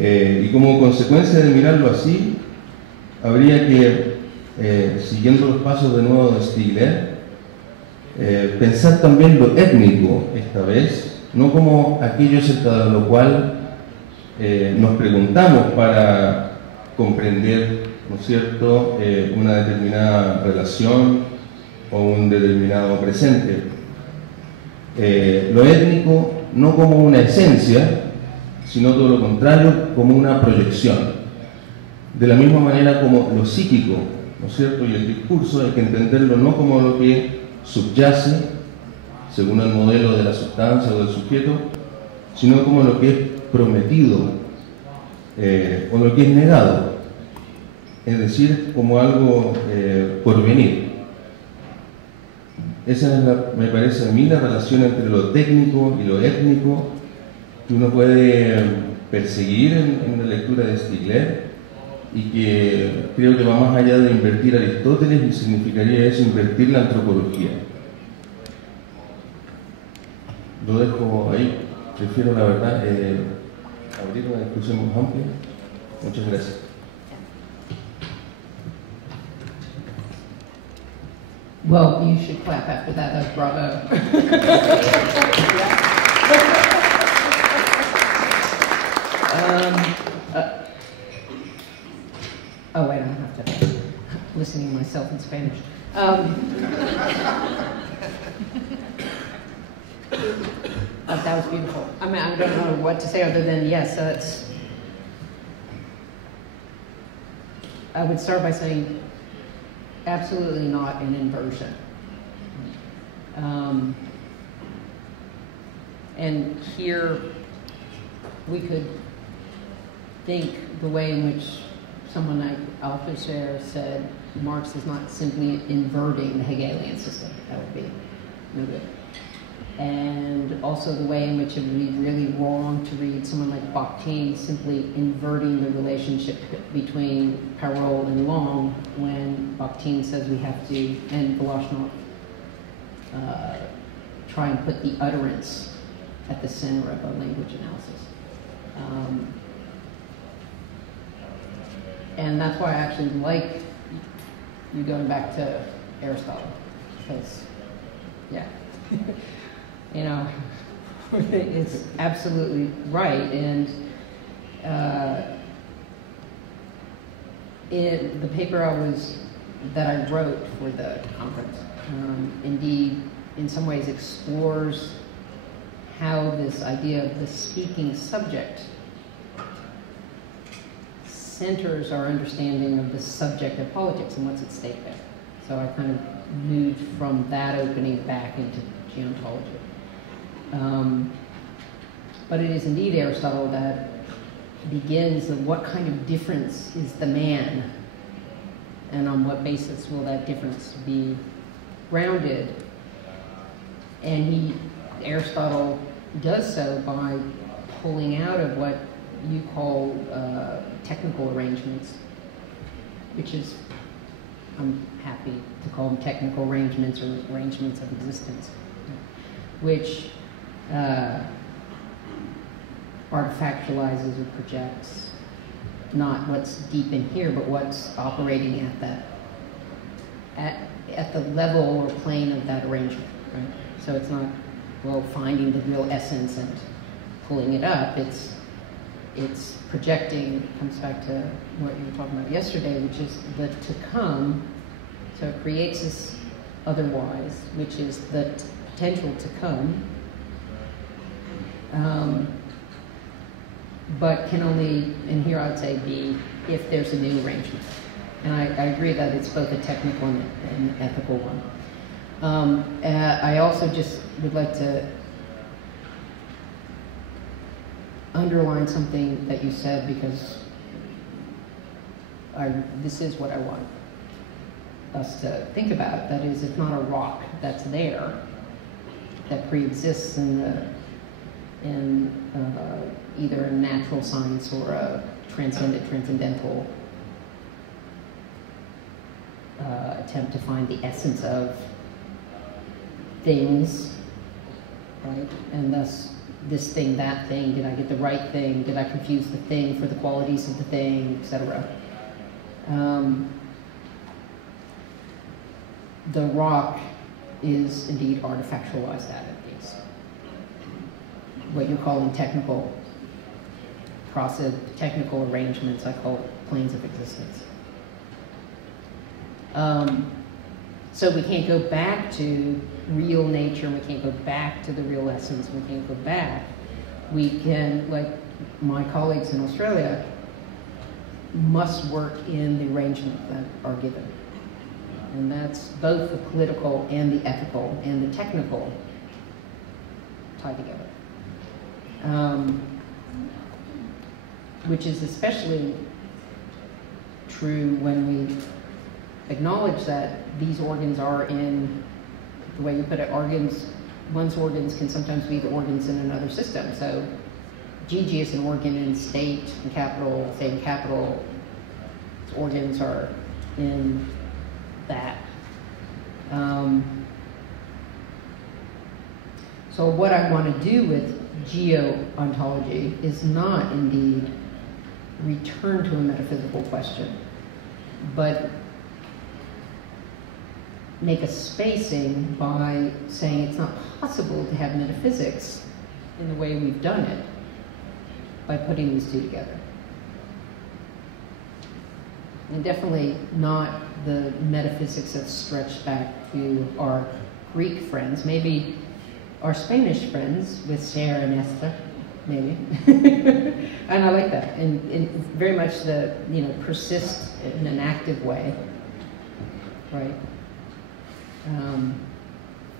Y como consecuencia de mirarlo así, habría que, siguiendo los pasos de nuevo de Stigler, pensar también lo étnico esta vez, no como aquello acerca de lo cual nos preguntamos para comprender, ¿no es cierto?, una determinada relación o un determinado presente. Lo étnico no como una esencia, sino todo lo contrario, como una proyección. De la misma manera como lo psíquico, ¿no es cierto?, y el discurso hay que entenderlo no como lo que subyace, según el modelo de la sustancia o del sujeto, sino como lo que es prometido o lo que es negado, es decir, como algo por venir. Esa es, me parece a mí, la relación entre lo técnico y lo étnico que uno puede perseguir en la lectura de Stigler, y que creo que va más allá de invertir a Aristóteles, y significaría eso invertir la antropología. Lo dejo ahí, prefiero la verdad abrir una discusión más amplia. Muchas gracias. Well, you should clap after that. That's bravo. Oh, wait, I don't have to listening to myself in Spanish. That was beautiful. I mean, I don't know what to say other than yes, that's. I would start by saying absolutely not an inversion. And here we could think the way in which someone like Althusser said Marx is not simply inverting the Hegelian system. That would be no good. and also the way in which it would be really wrong to read someone like Bakhtin simply inverting the relationship between parole and long when Bakhtin says we have to, and Voloshinov, try and put the utterance at the center of our language analysis. And that's why I actually like you going back to Aristotle, because, yeah. You know, it's absolutely right, and in the paper that I wrote for the conference, indeed, in some ways explores how this idea of the speaking subject centers our understanding of the subject of politics and what's at stake there. So I kind of moved from that opening back into geontology. But it is indeed Aristotle that begins the what kind of difference is the man, and on what basis will that difference be grounded. And Aristotle does so by pulling out of what you call technical arrangements, which is, I'm happy to call them technical arrangements or arrangements of existence, which artifactualizes or projects not what's deep in here, but what's operating at the level or plane of that arrangement, right? So it's not, well, finding the real essence and pulling it up. It's projecting. It comes back to what you were talking about yesterday, which is the to come. So it creates this otherwise, which is the potential to come, but can only, and here I'd say, be if there's a new arrangement. And I agree that it's both a technical and an ethical one. I also just would like to underline something that you said, because this is what I want us to think about. That is, it's not a rock that's there, that pre-exists in either a natural science or a transcendental attempt to find the essence of things, right? And thus, this thing, that thing, did I get the right thing? Did I confuse the thing for the qualities of the thing, etc.? The rock is indeed artifactualized out of these, what you're calling technical process, technical arrangements. I call it planes of existence. So we can't go back to real nature, we can't go back to the real essence, we can't go back. We can, like my colleagues in Australia, must work in the arrangement that are given. And that's both the political and the ethical and the technical tied together. Which is especially true when we acknowledge that these organs are in, the way you put it, one's organs can sometimes be the organs in another system. So Gigi is an organ in state and capital, state and capital. Its organs are in that. So what I want to do with geo-ontology is not indeed return to a metaphysical question, but make a spacing by saying it's not possible to have metaphysics in the way we've done it by putting these two together. And definitely not the metaphysics that stretch back to our Greek friends, maybe our Spanish friends with Sarah and Esther, maybe. And I like that. And very much the, persist in an active way, right?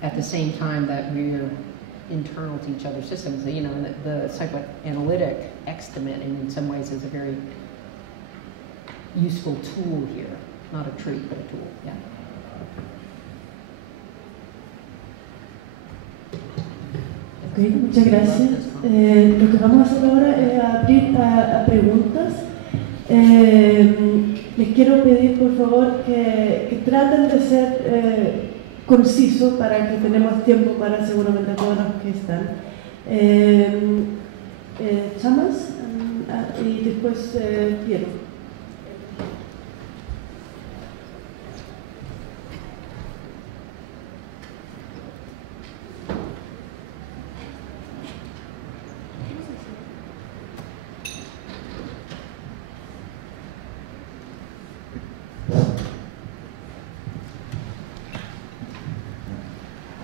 At the same time that we're internal to each other's systems. The psychoanalytic extement in some ways is a very useful tool here. Not a treat, but a tool, yeah. Ok, muchas gracias. Lo que vamos a hacer ahora es abrir a preguntas. Les quiero pedir, por favor, que traten de ser concisos para que tenemos tiempo para seguramente todos los que están. Chamas y después Piero.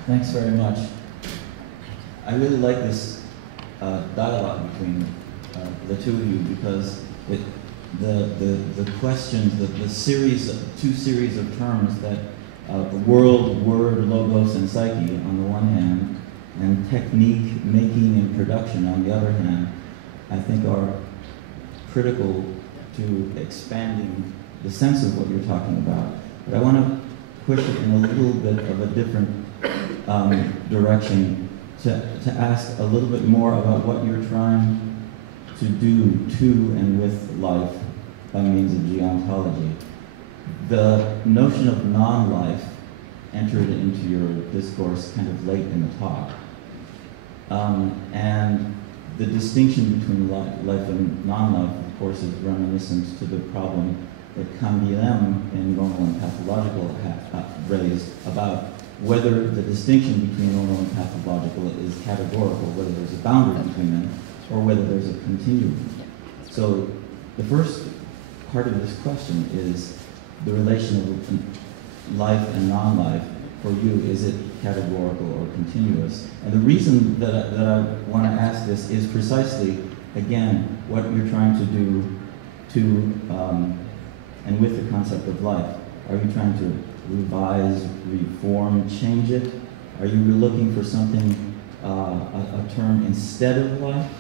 Thanks very much. I really like this dialogue between the two of you because the questions, the two series of terms that world, word, logos, and psyche on the one hand, and technique, making, and production on the other hand, I think are critical to expanding the sense of what you're talking about. But I want to push it in a little bit of a different direction to ask a little bit more about what you're trying to do to and with life by means of geontology. The notion of non-life entered into your discourse kind of late in the talk. And the distinction between life and non-life, of course, is reminiscent to the problem that Canguilhem in normal and pathological raised about whether the distinction between normal and pathological is categorical, whether there's a boundary between them, or whether there's a continuum. So the first part of this question is the relation of life and non-life. For you, is it categorical or continuous? And the reason that I want to ask this is precisely, again, what you're trying to do to, and with the concept of life. Are you trying to revise, reform, change it? Are you looking for something, a term instead of life?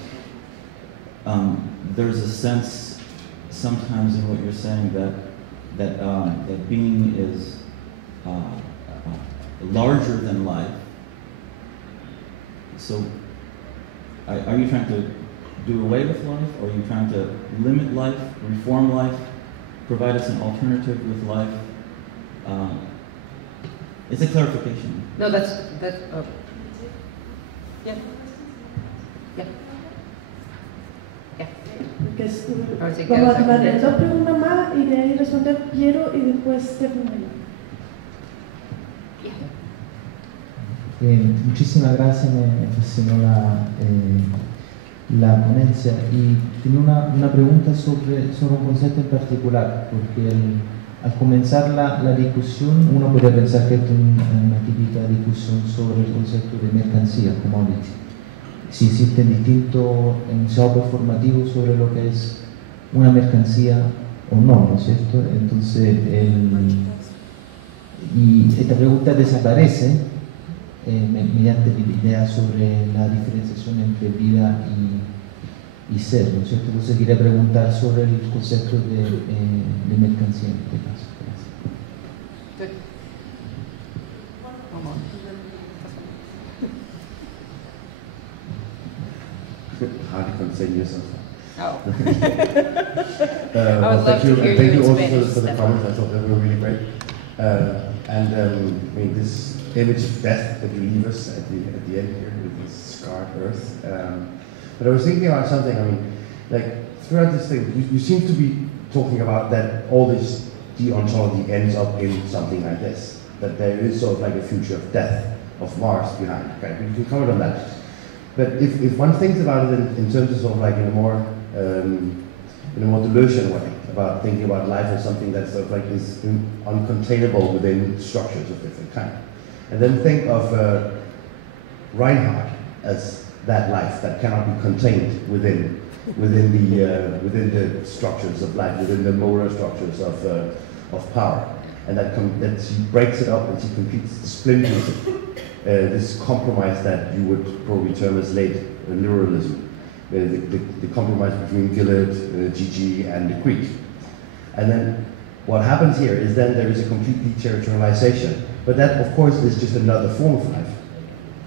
There's a sense sometimes in what you're saying that being is larger than life. So are you trying to do away with life, or are you trying to limit life, reform life, provide us an alternative with life? It's a clarification. No, that's yeah. Yeah. Yeah. Vamos a tomar dos preguntas más y de ahí responder Piero y después Povinelli. Muchísimas gracias, me fascinó la ponencia y tenía una pregunta sobre un concepto en particular, porque al comenzar la discusión uno podría pensar que esto es una típica discusión sobre el concepto de mercancía, como dicho. Si existen distintos enunciados performativos sobre lo que es una mercancía o no, ¿no es cierto? Entonces, y esta pregunta desaparece mediante la idea sobre la diferenciación entre vida y ser, ¿no es cierto? Entonces quería preguntar sobre el concepto de mercancía en este caso. Gracias. Hard to contain yourself. Oh. Thank you also for the comments. I thought they were really great. I mean, this image of death that you leave us at the end here with this scarred earth. But I was thinking about something. I mean, like throughout this thing, you seem to be talking about that all this deontology ends up in something like this. That there is sort of like a future of death, of Mars behind. Okay, you can comment on that. But if one thinks about it in terms of sort of like in a more Deleuzian way, about thinking about life as something that sort of like is uncontainable within structures of different kind, and then think of Reinhardt as that life that cannot be contained within the structures of life, within the motor structures of power, and that she breaks it up and she completes the splinters it. This compromise that you would probably term as late liberalism, the compromise between Gillard, Gigi, and the Greek. And then what happens here is then there is a complete deterritorialization, but that of course is just another form of life.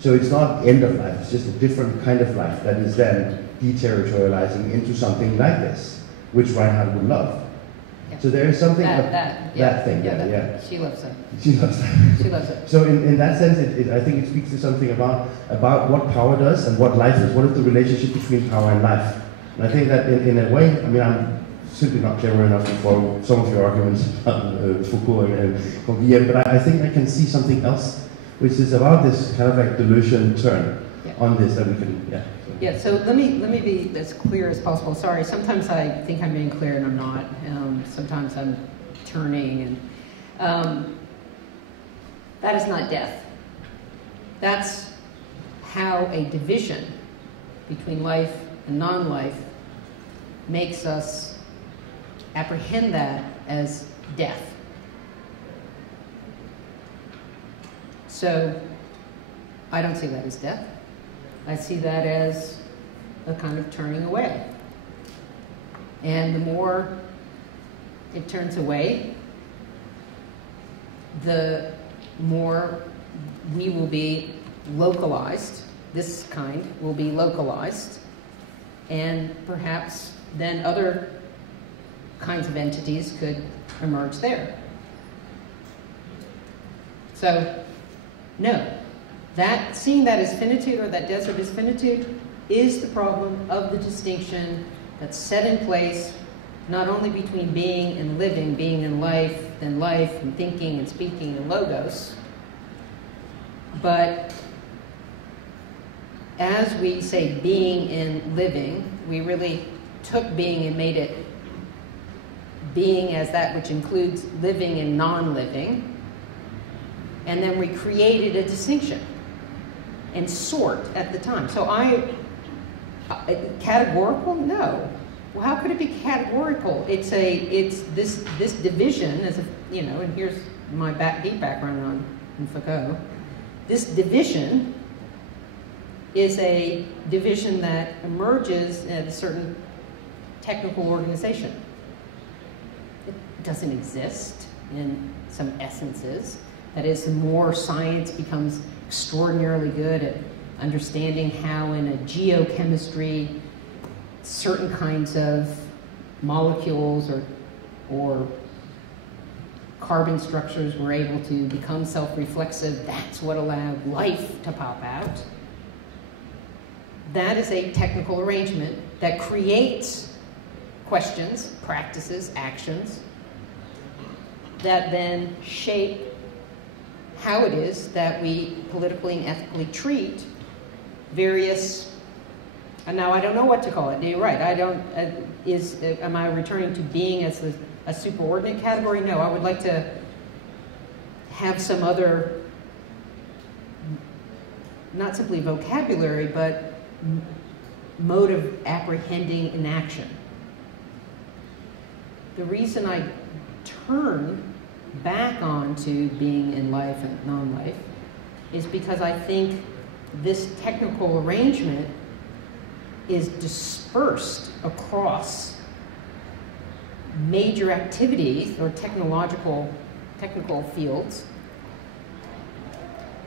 So it's not end of life, it's just a different kind of life that is then deterritorializing into something like this, which Reinhardt would love. Yeah. So there is something that thing. She loves it. She loves that. She loves it. So in that sense, I think it speaks to something about what power does and what life is. What is the relationship between power and life? And I think that in a way, I mean, I'm simply not clever enough to follow some of your arguments about Foucault and Povinelli, but I think I can see something else, which is about this kind of like delusion turn on this that we can, Yeah, so let me be as clear as possible. Sorry, sometimes I think I'm being clear and I'm not. Sometimes I'm turning, and that is not death. That's how a division between life and non-life makes us apprehend that as death. So I don't see that as death. I see that as a kind of turning away. And the more it turns away, the more we will be localized. This kind will be localized. And perhaps then other kinds of entities could emerge there. So, no. Seeing that as finitude, or that desert as finitude, is the problem of the distinction that's set in place not only between being and living, being and life, and thinking and speaking and logos, but as we say being and living, we really took being and made it being as that which includes living and non-living, and then we created a distinction and sort at the time. So categorical? No. Well, how could it be categorical? It's this division, as if, and here's my deep background on Foucault. This division is a division that emerges at a certain technical organization. It doesn't exist in some essences. That is, the more science becomes extraordinarily good at understanding how in a geochemistry certain kinds of molecules or carbon structures were able to become self-reflexive, that's what allowed life to pop out. That is a technical arrangement that creates questions, practices, actions that then shape how it is that we politically and ethically treat various, and now I don't know what to call it. You're right, am I returning to being as a superordinate category? No, I would like to have some other, not simply vocabulary, but mode of apprehending an action. The reason I turn back onto being in life and non-life is because I think this technical arrangement is dispersed across major activities or technical fields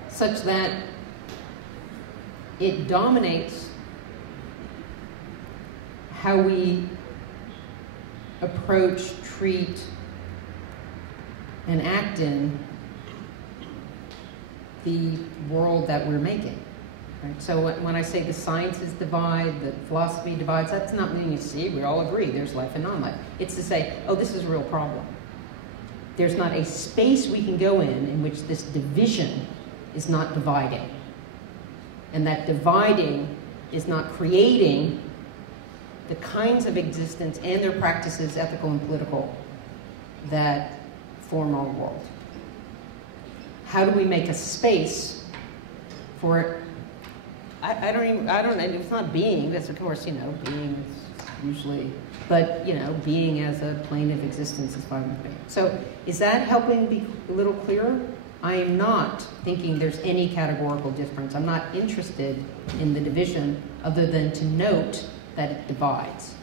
such that it dominates how we approach, treat, and act in the world that we're making. Right? So when I say the sciences divide, the philosophy divides, that's not meaning you see, we all agree there's life and non-life. It's to say, oh, this is a real problem. There's not a space we can go in which this division is not dividing. And that dividing is not creating the kinds of existence and their practices, ethical and political, that form our world. How do we make a space for it? I don't, it's not being, that's of course, being is usually, but, being as a plane of existence is fine with me. So is that helping be a little clearer? I am not thinking there's any categorical difference. I'm not interested in the division other than to note that it divides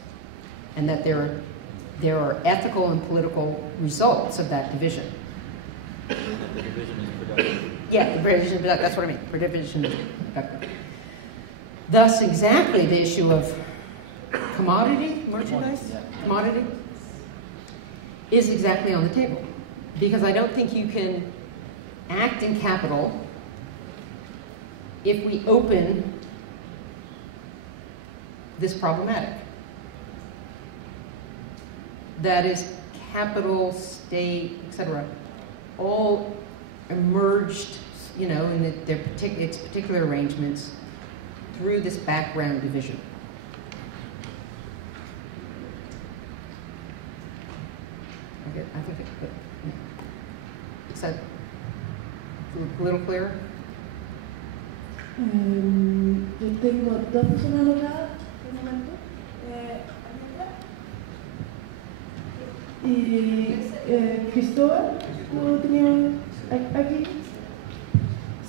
and that there are ethical and political results of that division. The division is productive. Yeah, the division, that's what I mean. The division is productive. Thus, exactly the issue of commodity, merchandise, commodity, is exactly on the table. Because I don't think you can act in capital if we open this problematic. That is, capital, state, etc., all emerged, you know, in its particular arrangements through this background division. I think is that a little clearer? Yo tengo dos personas logradas en un momento. Y Cristóbal, lo teníamos aquí,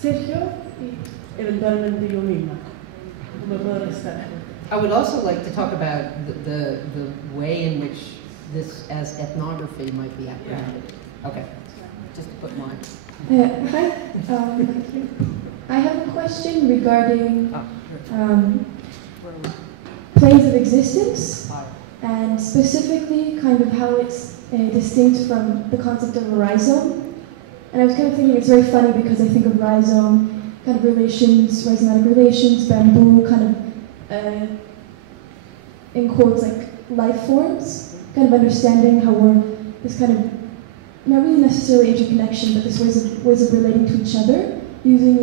Sergio y eventualmente yo misma. No me puedo restar. I would also like to talk about the way in which this as ethnography might be apprehended. Yeah. Okay, just to put mine. Hi, I have a question regarding planes of existence, and specifically kind of how it's distinct from the concept of a rhizome. And I was kind of thinking it's very funny because I think of rhizome, kind of relations, rhizomatic relations, bamboo, kind of, in quotes, like life forms, kind of understanding how we're this kind of, not really necessarily interconnection, but this ways of relating to each other, using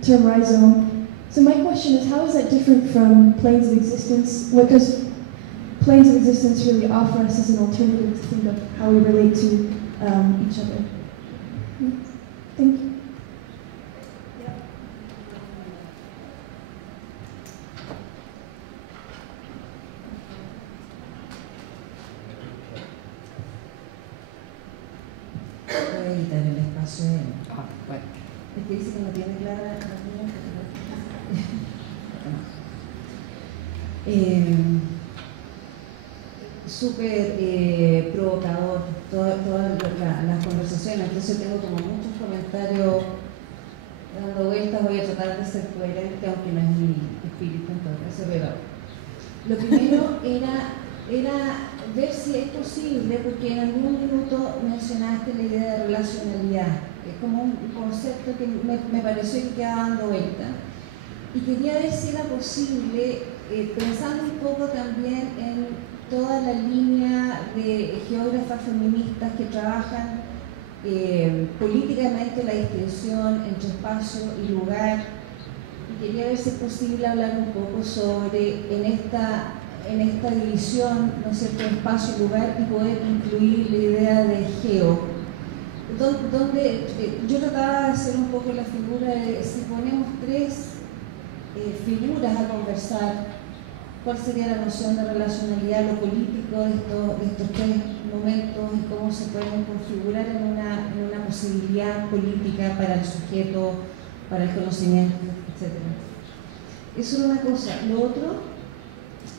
the term rhizome. So my question is, how is that different from planes of existence? What does planes of existence really offer us as an alternative to think of how we relate to each other? Thank you. Voy a editar el espacio de... Bueno. Es que dice que no tiene clara la súper provocador todas las conversaciones, entonces tengo como muchos comentarios dando vueltas. Voy a tratar de ser coherente, aunque no es mi espíritu en todo caso, pero lo primero era ver si es posible, porque en algún minuto mencionaste la idea de relacionalidad, que es como un concepto que me pareció que quedaba dando vuelta, y quería ver si era posible, pensando un poco también en toda la línea de geógrafas feministas que trabajan políticamente la distinción entre espacio y lugar, y quería ver si es posible hablar un poco sobre en esta división, ¿no es cierto?, espacio y lugar, y poder incluir la idea de geo, donde yo trataba de hacer un poco la figura de si ponemos tres figuras a conversar, cuál sería la noción de relacionalidad, lo político de estos tres momentos y cómo se pueden configurar en una posibilidad política para el sujeto, para el conocimiento, etc. Eso era una cosa. Lo otro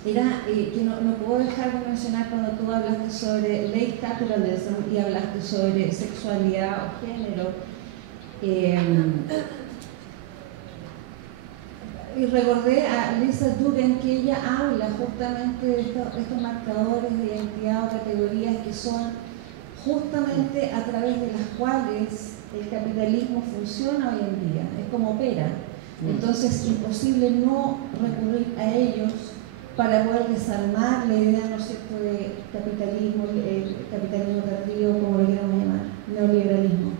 era que no puedo dejar de mencionar cuando tú hablaste sobre late capitalism y hablaste sobre sexualidad o género, y recordé a Lisa Dugan que ella habla justamente de estos marcadores de identidad o categorías que son justamente a través de las cuales el capitalismo funciona hoy en día, es como opera. Entonces es imposible no recurrir a ellos para poder desarmar la idea, ¿no es cierto?, de capitalismo, el capitalismo tardío, como lo queramos llamar, neoliberalismo.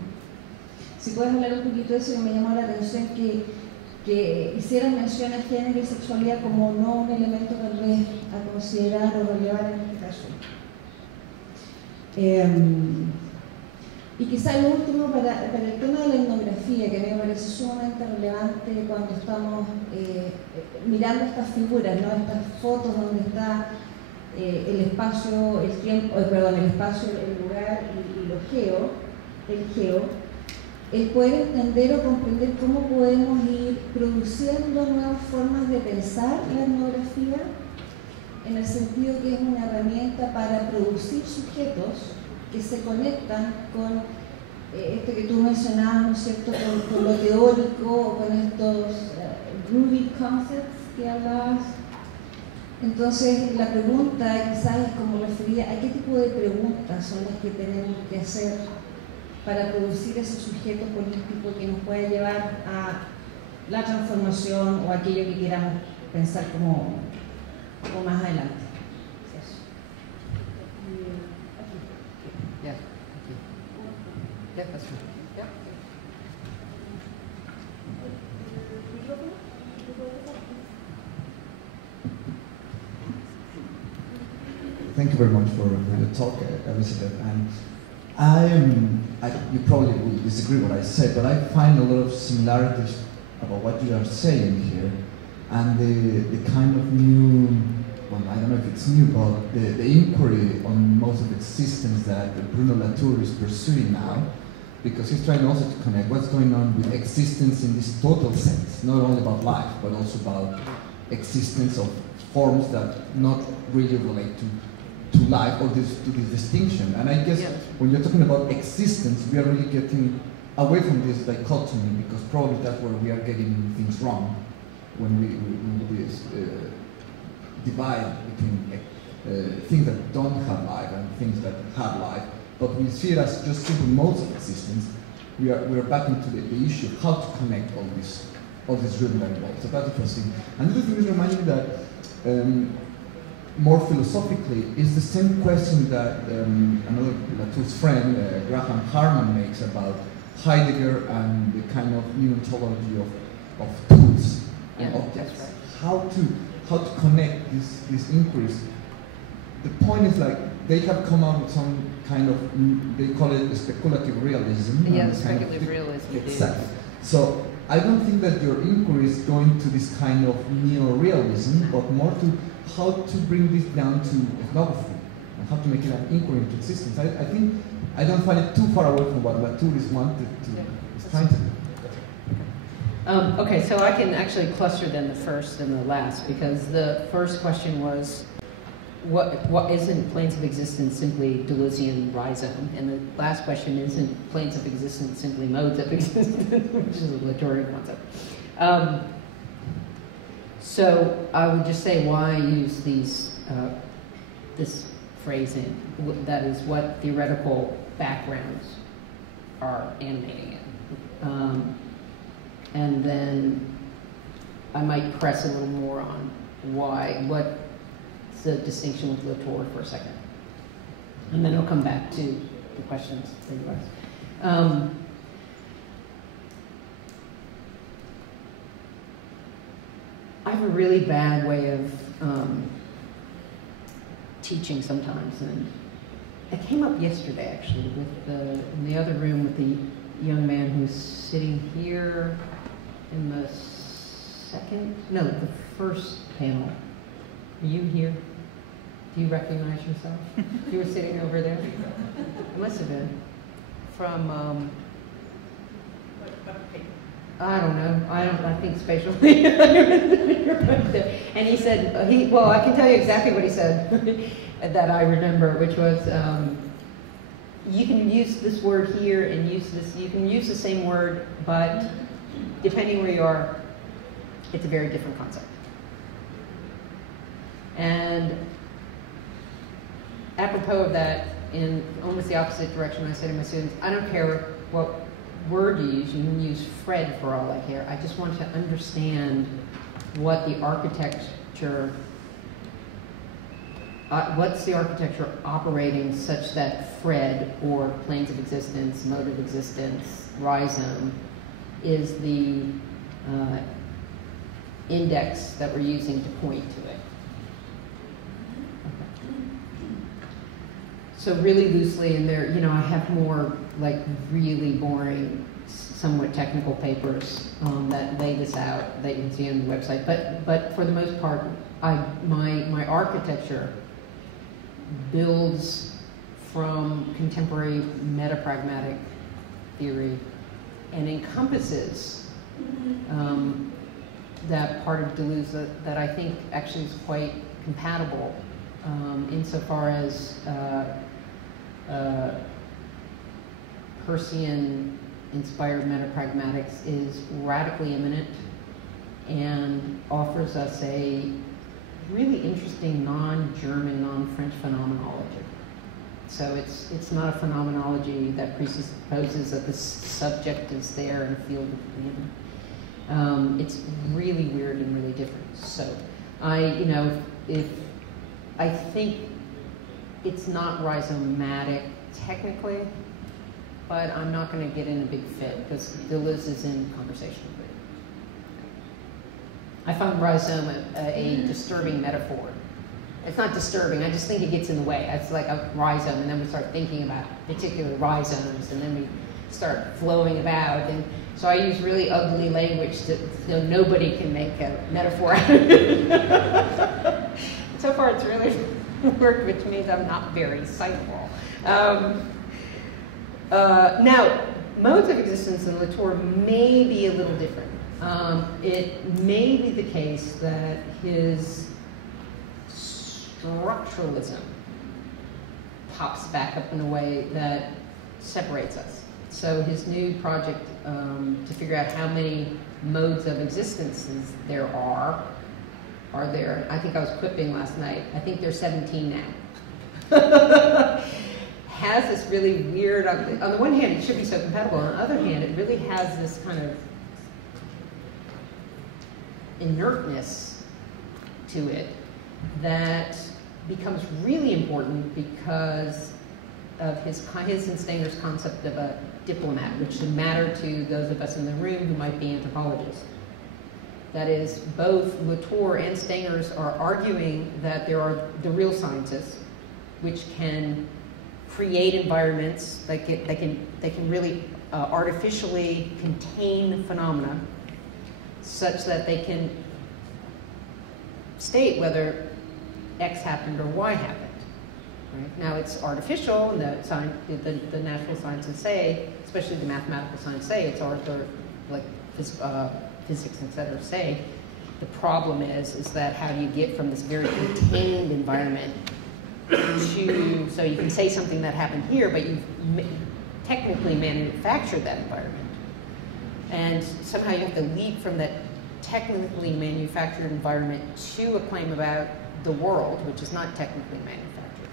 Si puedes hablar un poquito de eso, que me llamó la atención que hicieran mención a género y sexualidad como no un elemento tal vez a considerar o relevar en este caso. Y quizá lo último para el tema de la etnografía, que a mí me parece sumamente relevante cuando estamos mirando estas figuras, ¿no?, estas fotos donde está el espacio, el tiempo, el espacio, el lugar y el geo, el poder entender o comprender cómo podemos ir produciendo nuevas formas de pensar la etnografía, en el sentido que es una herramienta para producir sujetos que se conectan con esto que tú mencionabas, ¿no es cierto?, con lo teórico, con estos root concepts que hablabas. Entonces, la pregunta quizás es como referida a qué tipo de preguntas son las que tenemos que hacer para producir ese sujeto político que nos pueda llevar a la transformación o aquello que queramos pensar como más adelante. Yeah. Yeah, that's right. Yeah. Thank you very much for the talk, Elizabeth. And you probably will disagree with what I said, but I find a lot of similarities about what you are saying here, and the kind of new, well, I don't know if it's new, but the inquiry on most of existence that Bruno Latour is pursuing now, because he's trying also to connect what's going on with existence in this total sense, not only about life, but also about existence of forms that not really relate to life or to this distinction. And I guess when you're talking about existence, we are really getting away from this dichotomy, because probably that's where we are getting things wrong, when we divide between things that don't have life and things that have life. But we see it as just simple modes of existence. We are back into the issue of how to connect all this rhythm that involves. So that's interesting. Another thing is reminding me that more philosophically is the same question that another Latour's friend, Graham Harman, makes about Heidegger and the kind of new ontology of tools and objects. Right. How to connect these inquiries. The point is, like, they have come up with some kind of, they call it speculative realism. Yeah, the speculative realism. Exactly. So I don't think that your inquiry is going to this kind of neo-realism, but more to how to bring this down to ethnography and how to make it an inquiry into existence. I think I don't find it too far away from what Latour is trying to do. Okay, so I can actually cluster then the first and the last, because the first question was, what isn't planes of existence simply Deleuzian rhizome? And the last question, isn't planes of existence simply modes of existence, which is a Latourian concept. So I would just say, why use these this phrasing? That is what theoretical backgrounds are animating it. And then I might press a little more on what's the distinction with Latour for a second. And then I'll come back to the questions that you asked. I have a really bad way of teaching sometimes, and it came up yesterday actually in the other room with the young man who's sitting here in the first panel. Are you here? Do you recognize yourself? You were sitting over there? It must have been. From, I don't know. I think spatially. And he said, well, I can tell you exactly what he said that I remember, which was, you can use this word here and you can use the same word, but depending where you are, it's a very different concept. And apropos of that, in almost the opposite direction, I say to my students, I don't care what word you use. You can use Fred for all I care. I just want to understand what the architecture, what's the architecture operating such that Fred, or planes of existence, mode of existence, rhizome, is the index that we're using to point to it. So really loosely in there, I have more like really boring, somewhat technical papers that lay this out that you can see on the website. But for the most part, my architecture builds from contemporary metapragmatic theory and encompasses that part of Deleuze that I think actually is quite compatible insofar as Peircean-inspired metapragmatics is radically immanent and offers us a really interesting non-German, non-French phenomenology. So it's not a phenomenology that presupposes that the subject is there in a field of opinion. It's really weird and really different. So I think it's not rhizomatic technically, but I'm not going to get in a big fit because Deleuze is in conversation with it. I find rhizome a disturbing metaphor. It's not disturbing, I just think it gets in the way. It's like a rhizome, and then we start thinking about particular rhizomes, and then we start flowing about. And so I use really ugly language so nobody can make a metaphor out of it. So far it's really worked, which means I'm not very insightful. Now, modes of existence in Latour may be a little different. It may be the case that his structuralism pops back up in a way that separates us. So his new project to figure out how many modes of existences there are there, I think I was quipping last night, I think there's 17 now. Has this really weird, on the one hand it should be so compatible, on the other hand it really has this kind of inertness to it that becomes really important because of his and Stanger's concept of a diplomat, which should matter to those of us in the room who might be anthropologists. That is, both Latour and Stangers are arguing that there are the real sciences, which can create environments that can really artificially contain phenomena, such that they can state whether X happened or Y happened. Right? Now it's artificial, and the natural sciences say, especially the mathematical sciences say, it's art, or like physics, etc. say. The problem is that how do you get from this very contained environment to, so you can say something that happened here, but you've technically manufactured that environment. And somehow you have to leap from that technically manufactured environment to a claim about the world, which is not technically manufactured.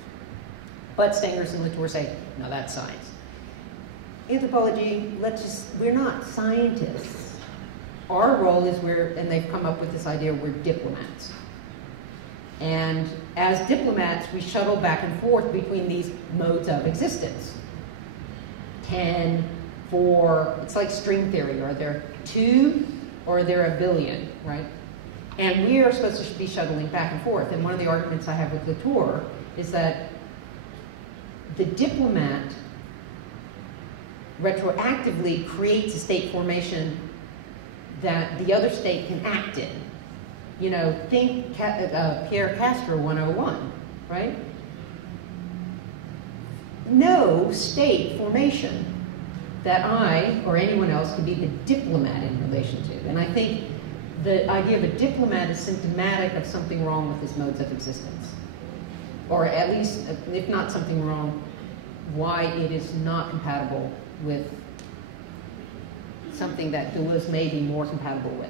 But Stangers and Latour say, no, that's science. Anthropology, we're not scientists. Our role is and they've come up with this idea, we're diplomats. And as diplomats, we shuttle back and forth between these modes of existence. 10, 4, it's like string theory. Are there 2 or are there a billion, right? And we are supposed to be shuttling back and forth. And one of the arguments I have with Latour is that the diplomat retroactively creates a state formation that the other state can act in. You know, think Pierre Castro 101, right? No state formation that I or anyone else can be the diplomat in relation to. And I think the idea of a diplomat is symptomatic of something wrong with his modes of existence. Or at least, if not something wrong, why it is not compatible with something that Deleuze may be more compatible with.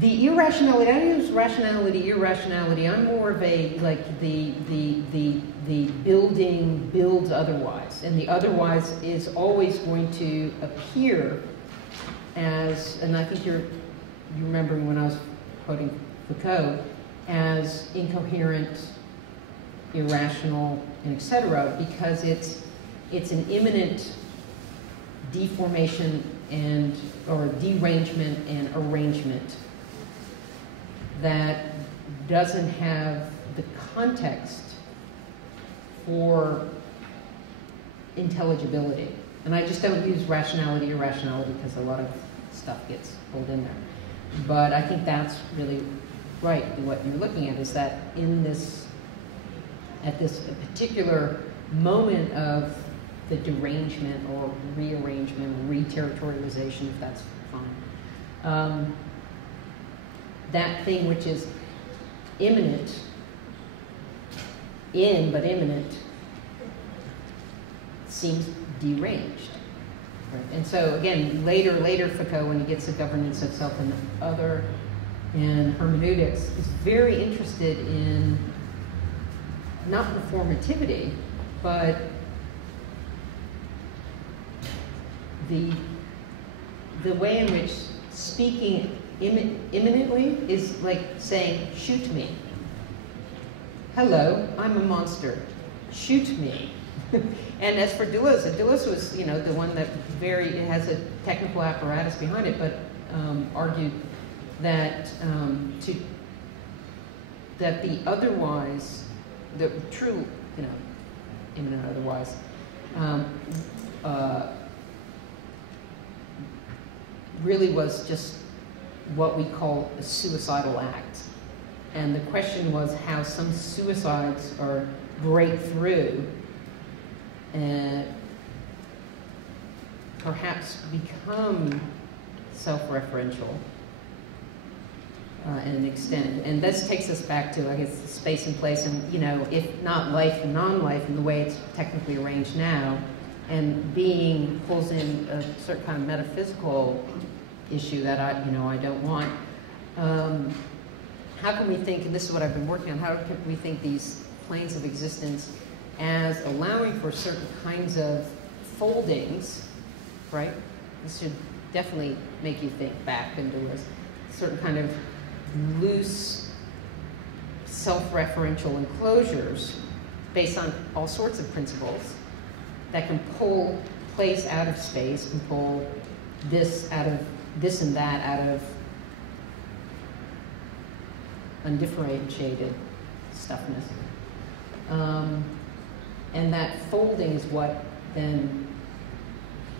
The irrationality, I use rationality, irrationality, I'm more of a, like, the building builds otherwise, and the otherwise is always going to appear as, and I think you're remembering when I was quoting Foucault, as incoherent, irrational, and etc., because it's an imminent deformation or derangement and arrangement that doesn't have the context for intelligibility. And I just don't use rationality, irrationality, because a lot of stuff gets pulled in there. But I think that's really right. What you're looking at is that at this particular moment of the derangement or rearrangement, or re-territorialization, if that's fine. That thing which is imminent in but immanent seems deranged. Right? And so again, later Foucault, when he gets to governance of self and other and hermeneutics, is very interested in not performativity, but the way in which speaking imminently is like saying, shoot me. Hello, I'm a monster. Shoot me. And as for Deleuze was, the one that has a technical apparatus behind it, but argued that that the otherwise, the true, imminent otherwise, really was just what we call a suicidal act. And the question was how some suicides or break through and perhaps become self-referential and extend. And this takes us back to, I guess, space and place, and if not life and non-life in the way it's technically arranged now, and being pulls in a certain kind of metaphysical issue that I don't want. How can we think, and this is what I've been working on, how can we think these planes of existence as allowing for certain kinds of foldings, right? This should definitely make you think back into a certain kind of loose self-referential enclosures based on all sorts of principles that can pull place out of space, can pull this out of this and that out of undifferentiated stuffness. And that folding is what then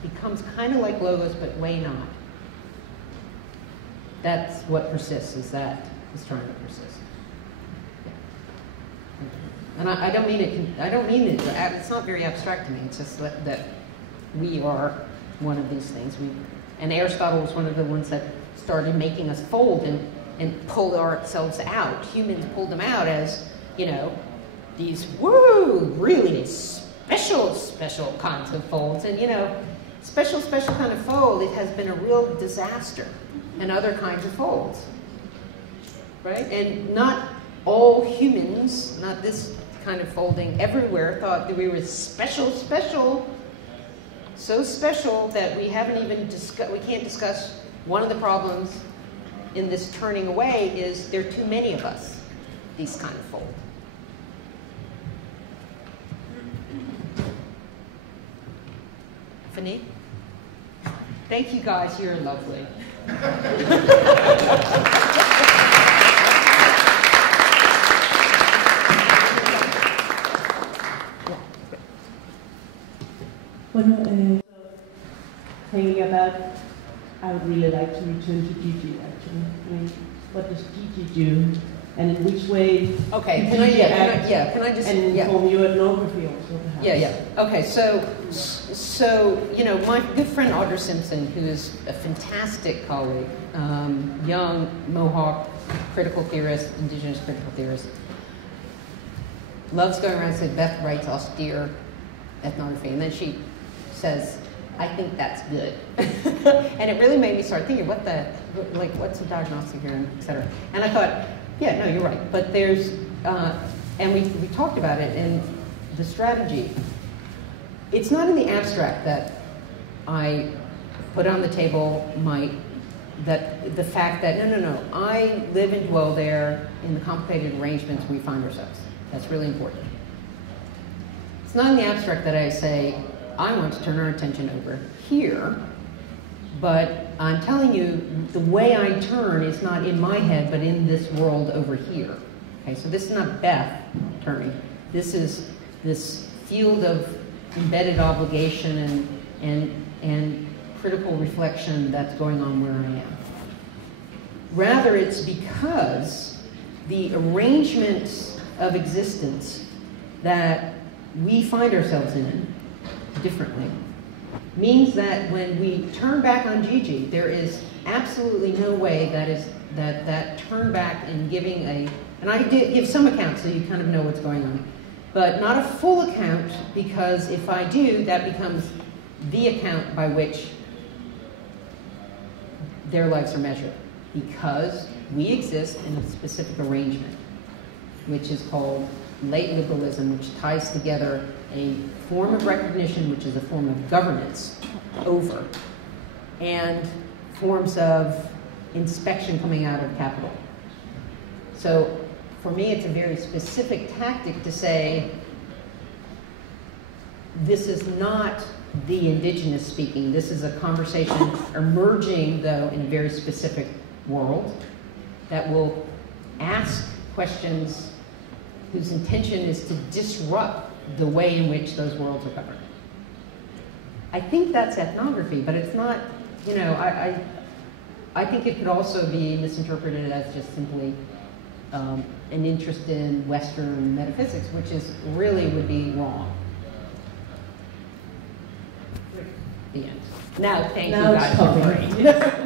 becomes kind of like logos, but way not. That's what persists, is that is trying to persist. Yeah. And I don't mean it, it's not very abstract to me, it's just that we are one of these things. And Aristotle was one of the ones that started making us fold and pull ourselves out. Humans pulled them out as, these really special kinds of folds. And special kind of fold, it has been a real disaster. And other kinds of folds, right? And not all humans, not this kind of folding everywhere, thought that we were special, so special that we haven't even we can't discuss. One of the problems in this turning away is there are too many of us, these kind of fold. Fanny? Thank you guys, you're lovely. Thinking about, I would really like to return to Gigi, actually. I mean, what does Gigi do, and in which way? Okay, can I just inform your ethnography also? Perhaps? Okay, so my good friend Audra Simpson, who is a fantastic colleague, young Mohawk critical theorist, indigenous critical theorist, loves going around and saying Beth writes austere ethnography, and then she says, I think that's good. And it really made me start thinking, what's the diagnostic here, et cetera. And I thought, yeah, no, you're right. But there's, and we talked about it in the strategy. It's not in the abstract that I put on the table the fact that, no, I live and dwell there in the complicated arrangements we find ourselves. That's really important. It's not in the abstract that I say, I want to turn our attention over here, but I'm telling you, the way I turn is not in my head, but in this world over here. Okay, so this is not Beth turning. This is this field of embedded obligation and critical reflection that's going on where I am. Rather, it's because the arrangements of existence that we find ourselves in differently means that when we turn back on Gigi, there is absolutely no way that turn back and giving and I did give some accounts so you kind of know what's going on. but not a full account, because if I do, that becomes the account by which their lives are measured, because we exist in a specific arrangement, which is called late liberalism, which ties together a form of recognition, which is a form of governance over, and forms of inspection coming out of capital. So for me, it's a very specific tactic to say, this is not the indigenous speaking. This is a conversation emerging, though, in a very specific world that will ask questions whose intention is to disrupt the way in which those worlds are governed. I think that's ethnography, but it's not, you know, I think it could also be misinterpreted as just simply an interest in Western metaphysics, which is really would be wrong. The end. Now, thank you guys for hearing.